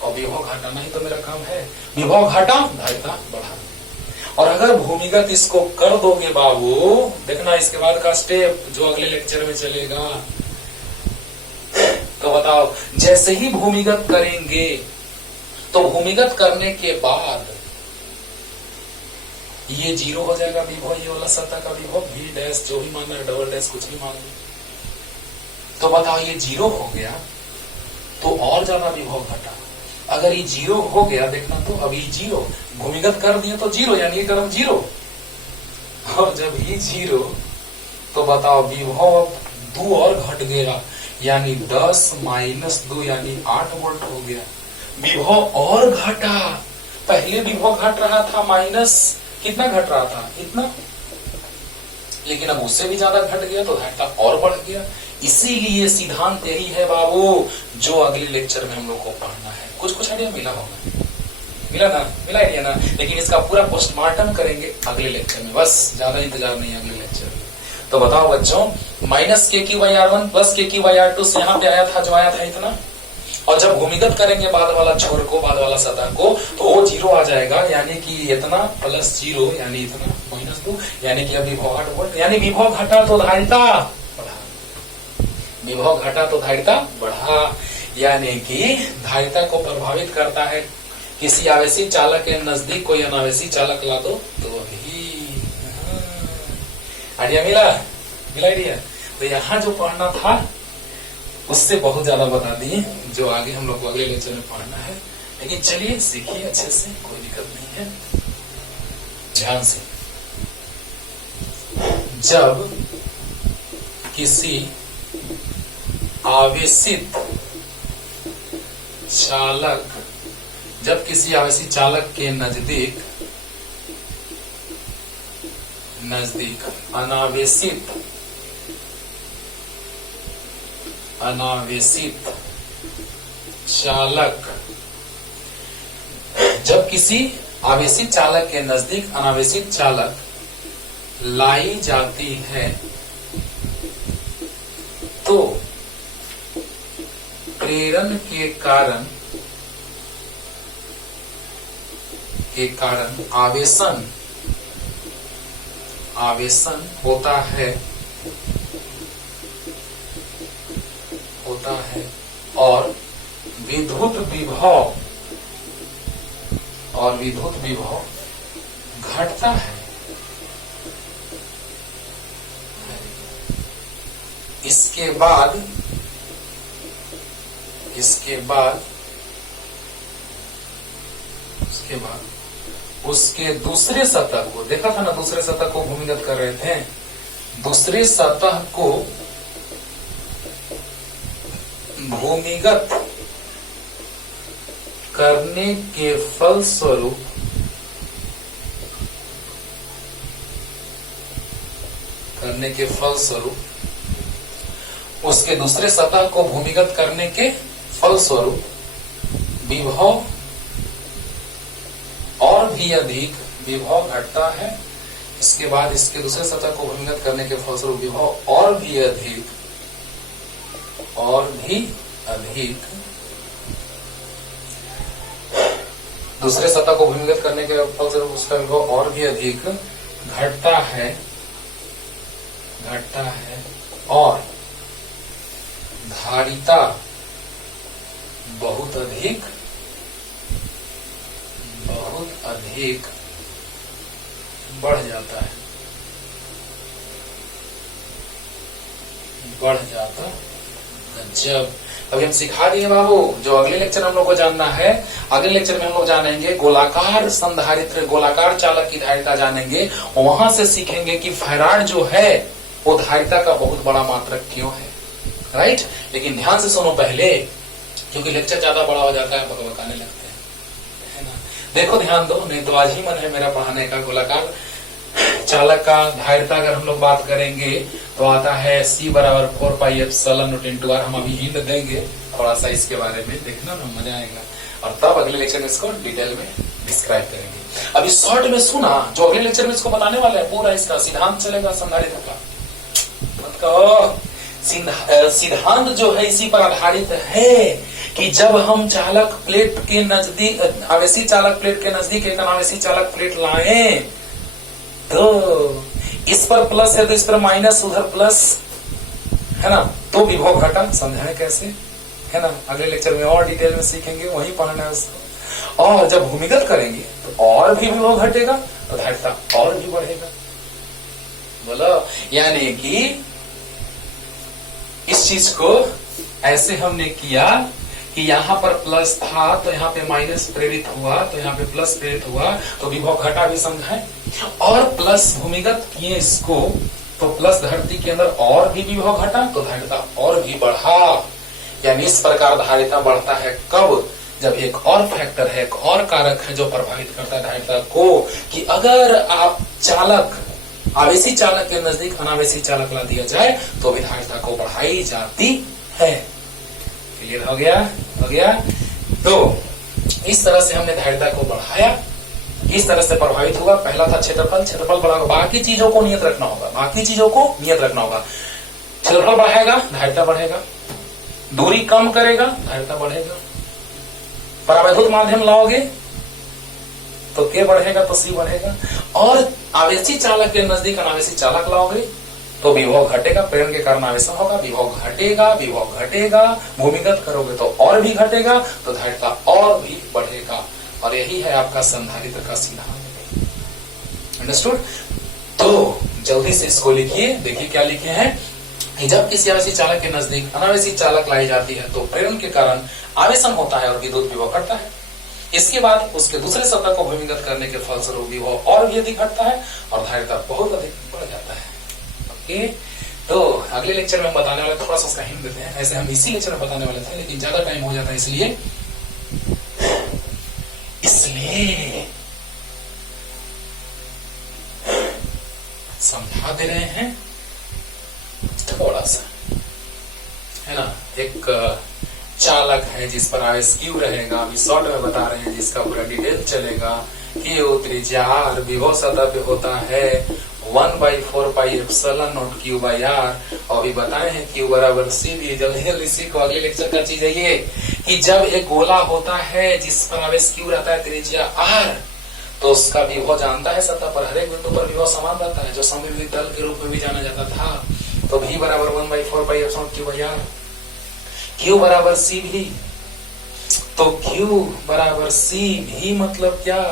और विभव घटा नहीं तो मेरा काम है, विभव घटा धारिता बढ़ा। और अगर भूमिगत इसको कर दोगे बाबू, देखना इसके बाद का स्टेप जो अगले लेक्चर में चलेगा। तो बताओ, जैसे ही भूमिगत करेंगे तो भूमिगत करने के बाद ये 0 हो जाएगा विभव, ये वाला सतह का विभव V डैश जो भी मानना है, डबल डैश कुछ भी मान लो। तो बताओ ये 0 हो गया तो और ज्यादा विभव घटा। अगर ये 0 हो गया, देखना तो अभी 0 भूमिगत कर दिए तो 0 यानी ये क्रम 0, और जब ये 0 तो बताओ विभव अब 2 और घट गया, यानी 10 माइनस 2 यानी 8 वोल्ट हो गया। विभव और घटा, पहले विभव घट रहा था माइनस, कितना घट रहा था, इतना, लेकिन अब उससे भी ज्यादा घट गया तो घाटा और बढ़ गया। इसीलिए सिद्धांत यही है बाबू, जो अगले लेक्चर में हम लोग को पढ़ना है। कुछ आइडिया मिला होगा, मिला ना, मिला आइडिया ना, लेकिन इसका पूरा पोस्टमार्टम करेंगे अगले लेक्चर में, बस ज्यादा इंतजार नहीं है अगले लेक्चर में। तो बताओ बच्चों, -KQ/R1 + KQ/R2 से यहाँ पे आया था, जो आया था इतना, और जब भूमिगत करेंगे बाद वाला छोर को, बाद वाला सतह को, तो वो 0 आ जाएगा, यानी कि इतना +0 यानी इतना -2, यानी कि अभी विभव 8 वोल्ट, यानी विभव घटा तो धारिता बढ़ा, विभव घटा तो धारिता बढ़ा, यानी कि धारिता को प्रभावित करता है। किसी आवेशी चालक के नजदीक कोई अनावेशी चालक ला दो तो ही आइडिया मिला आइडिया। तो यहाँ जो पढ़ना था उससे बहुत ज्यादा बता दिए, जो आगे हम लोग को अगले लेक्चर में पढ़ना है। लेकिन चलिए सीखिए अच्छे से, कोई दिक्कत नहीं है। ध्यान से, जब किसी आवेशित चालक, जब किसी आवेशी चालक के नजदीक अनावेशित चालक, जब किसी आवेशित चालक के नजदीक अनावेशित चालक लाई जाती है तो प्रेरण के कारण आवेशन होता है और विद्युत विभव घटता है। इसके बाद उसके दूसरे सतह को, देखा था ना, दूसरे सतह को भूमिगत कर रहे थे, दूसरे सतह को भूमिगत करने के फलस्वरूप उसके दूसरे सतह को भूमिगत करने के फलस्वरूप विभव और भी अधिक विभव घटता है। इसके बाद इसके दूसरे सतह को भूमिगत करने के फलस्वरूप विभव और भी अधिक दूसरे सतह को भूमिगत करने के फलस्वरूप उसका विभव और भी अधिक घटता है और धारिता बहुत अधिक बढ़ जाता है, जब अभी हम सिखा दिए बाबू। जो अगले लेक्चर हम लोग को जानना है, अगले लेक्चर में हम लोग जानेंगे गोलाकार संधारित्र, गोलाकार चालक की धारिता जानेंगे। वहां से सीखेंगे कि फैराड जो है वो धारिता का बहुत बड़ा मात्रक क्यों है। राइट, लेकिन ध्यान से सुनो पहले, क्योंकि लेक्चर ज्यादा बड़ा हो जाता है, बकबकाने लगते हैं, है ना। देखो ध्यान दो, नहीं तो आज ही मन है मेरा पढ़ाने का। गोलाकार चालक का धारिता अगर हम लोग बात करेंगे तो आता है C बराबर 4πε0 हम अभी हिंट देंगे थोड़ा सा इसके बारे में, देखना ना मजा आएगा। और तब अगले लेक्चर में इसको डिटेल में डिस्क्राइब करेंगे। अभी शॉर्ट में सुना, जो अगले लेक्चर में इसको बताने वाले हैं पूरा इसका सिद्धांत चलेगा संधारित्र का। मत कहो, सिद्धांत जो है इसी पर आधारित है कि जब हम चालक प्लेट के नजदीक, आवेशी चालक प्लेट के नजदीक एक अनावेशी चालक प्लेट लाएं तो इस पर प्लस है तो इस पर माइनस, उधर प्लस, है ना, तो विभव घटा। समझाएं कैसे, है ना, अगले लेक्चर में और डिटेल में सीखेंगे, वही पढ़ना है उसको। और जब भूमिगत करेंगे तो और भी विभव घटेगा तो धारिता और भी बढ़ेगा। बोलो, यानी कि इस चीज को ऐसे हमने किया कि यहाँ पर प्लस था तो यहाँ पे माइनस प्रेरित हुआ, तो यहाँ पे प्लस प्रेरित हुआ, तो विभव घटा भी समझाएं। और प्लस भूमिगत किए इसको तो प्लस धरती के अंदर और भी विभव घटा तो धारिता और भी बढ़ा। यानी इस प्रकार धारिता बढ़ता है कब, जब एक और फैक्टर है, एक और कारक है जो प्रभावित करता है धारिता को, कि अगर आप चालक, आवेशी चालक के नजदीक अनावेशी चालक ला दिया जाए तो भी धारिता को बढ़ाई जाती है। क्लियर हो गया, हो गया। तो इस तरह से हमने धारिता को बढ़ाया, इस तरह से प्रभावित हुआ। पहला था क्षेत्रफल, क्षेत्रफल बढ़ा, बाकी चीजों को नियत रखना होगा, बाकी चीजों को नियत रखना होगा। क्षेत्रफल बढ़ाएगा धारिता बढ़ेगा, दूरी कम करेगा धारिता बढ़ेगा। परावैद्युत माध्यम लाओगे तो के बढ़ेगा तो सी बढ़ेगा। और आवेशी चालक के नजदीक अनावेशी चालक लाओगे तो विभव घटेगा, प्रेरण के कारण आवेशन होगा, विभव घटेगा, विभव घटेगा। भूमिगत करोगे तो और भी घटेगा, तो धारिता और भी बढ़ेगा। और यही है आपका संधारित्र का सिद्धांत। अंडरस्टूड? तो जल्दी से इसको लिखिए, देखिए क्या लिखे हैं कि जब किसी आवेशी चालक के नजदीक अनावेशी चालक लाई जाती है तो प्रेरण के कारण आवेशन होता है और विद्युत विभव घटता है। इसके बाद उसके दूसरे सतह को भूमिगत करने के फलस्वरूप विभव और भी अधिक घटता है और धारिता बहुत अधिक बढ़ जाता है। ओके, तो अगले लेक्चर में हम बताने वाले, थोड़ा सा उसका हिंट देते हैं। ऐसे हम इसी लेक्चर में बताने वाले थे लेकिन ज्यादा टाइम हो जाता है, इसलिए समझा दे रहे हैं थोड़ा सा, है ना। एक चालक है जिस पर आवेश क्यू रहेगा, अभी शॉर्ट में बता रहे हैं जिसका पूरा डिटेल चलेगा। क्यू त्रिज्या r, विभव सतह पे होता है 1/4πε0 Q/r। और अभी बताए हैं Q बराबर C भी। जल्दी जल्दी सीखो, अगले लेक्चर का चीज है ये कि जब एक गोला होता है जिस पर आवेश Q रहता है त्रिज्या r, तो उसका विभव जानता है सतह पर हर एक बिंदु पर विभव समान रहता है, जो समविभव तल के रूप में भी जाना जाता था। तो V बराबर 1/4πε0 Q/r। Q बराबर C भी, तो Q बराबर C भी मतलब क्या,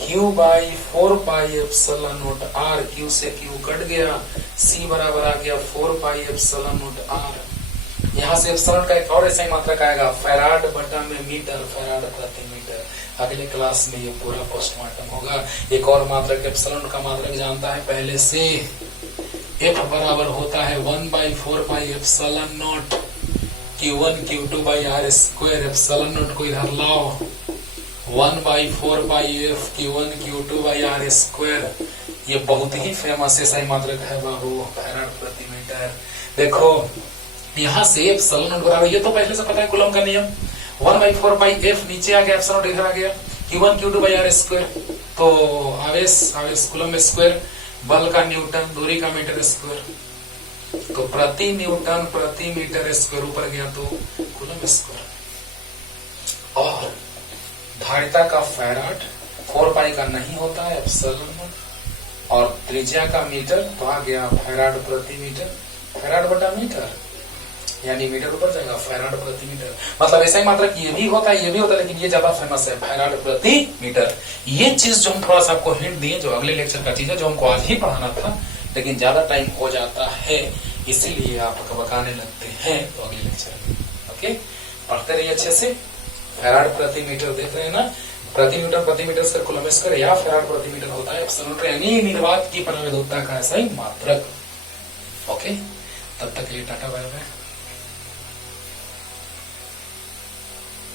Q/4πε0r। Q से Q कट गया, C बराबर आ गया 4πε0r। यहाँ से एप्सिलॉन का एक और ऐसा ही मात्रक आएगा, फैराड बटा में मीटर, फैराड प्रति मीटर। अगले क्लास में ये पूरा पोस्टमार्टम होगा। एक और मात्रक एप्सिलॉन का मात्रक जानता है पहले से, F बराबर होता है 1/4πε0 Q1 Q2/r²। एप्सिलॉन को इधर लाओ, 1/4πf Q1 Q2/r²। ये बहुत ही फेमस ऐसा ही मात्रक है बाबू, फैराड प्रति मीटर। देखो यहाँ से एप्सिलॉन बराबर, ये तो पहले से पता है कूलम का नियम, 1/4πf नीचे आ गया, एप्सिलॉन इधर आ गया, Q1 Q2/r²। तो आवेश कूलम स्क्वायर, बल का न्यूटन, दूरी का मीटर स्क्वायर, तो प्रति न्यूटन प्रति मीटर स्क्वायर ऊपर गया तो कूलम स्क्वायर। और धारिता का फैराड 4π का नहीं होता है, एप्सिलॉन। और त्रिज्या का मीटर तो आ गया फैराड प्रति मीटर, फैराड बटा मीटर, यानी मीटर ऊपर जाएगा, फैराड प्रति मीटर। मतलब ऐसा ही मात्रक ये भी होता है, ये भी होता है, लेकिन ये ज्यादा फेमस है, फैराड प्रति मीटर। ये चीज जो हम थोड़ा सा आपको हिंट दिए, जो अगले लेक्चर का चीज है, जो हमको आज ही पढ़ाना था, लेकिन ज्यादा टाइम हो जाता है, इसीलिए आप बकाने लगते हैं, तो अगले लेक्चर में ओके, पढ़ते रहिए अच्छे से। फैराड प्रति मीटर देख रहे हैं ना, प्रति मीटर से कूलम्ब स्क्वायर या फैराड प्रति मीटर होता है एप्सिलॉन यानी निर्वात की परविद्युतता का ऐसा ही मात्रक। ओके, तब तक के लिए टाटा बाय बाय।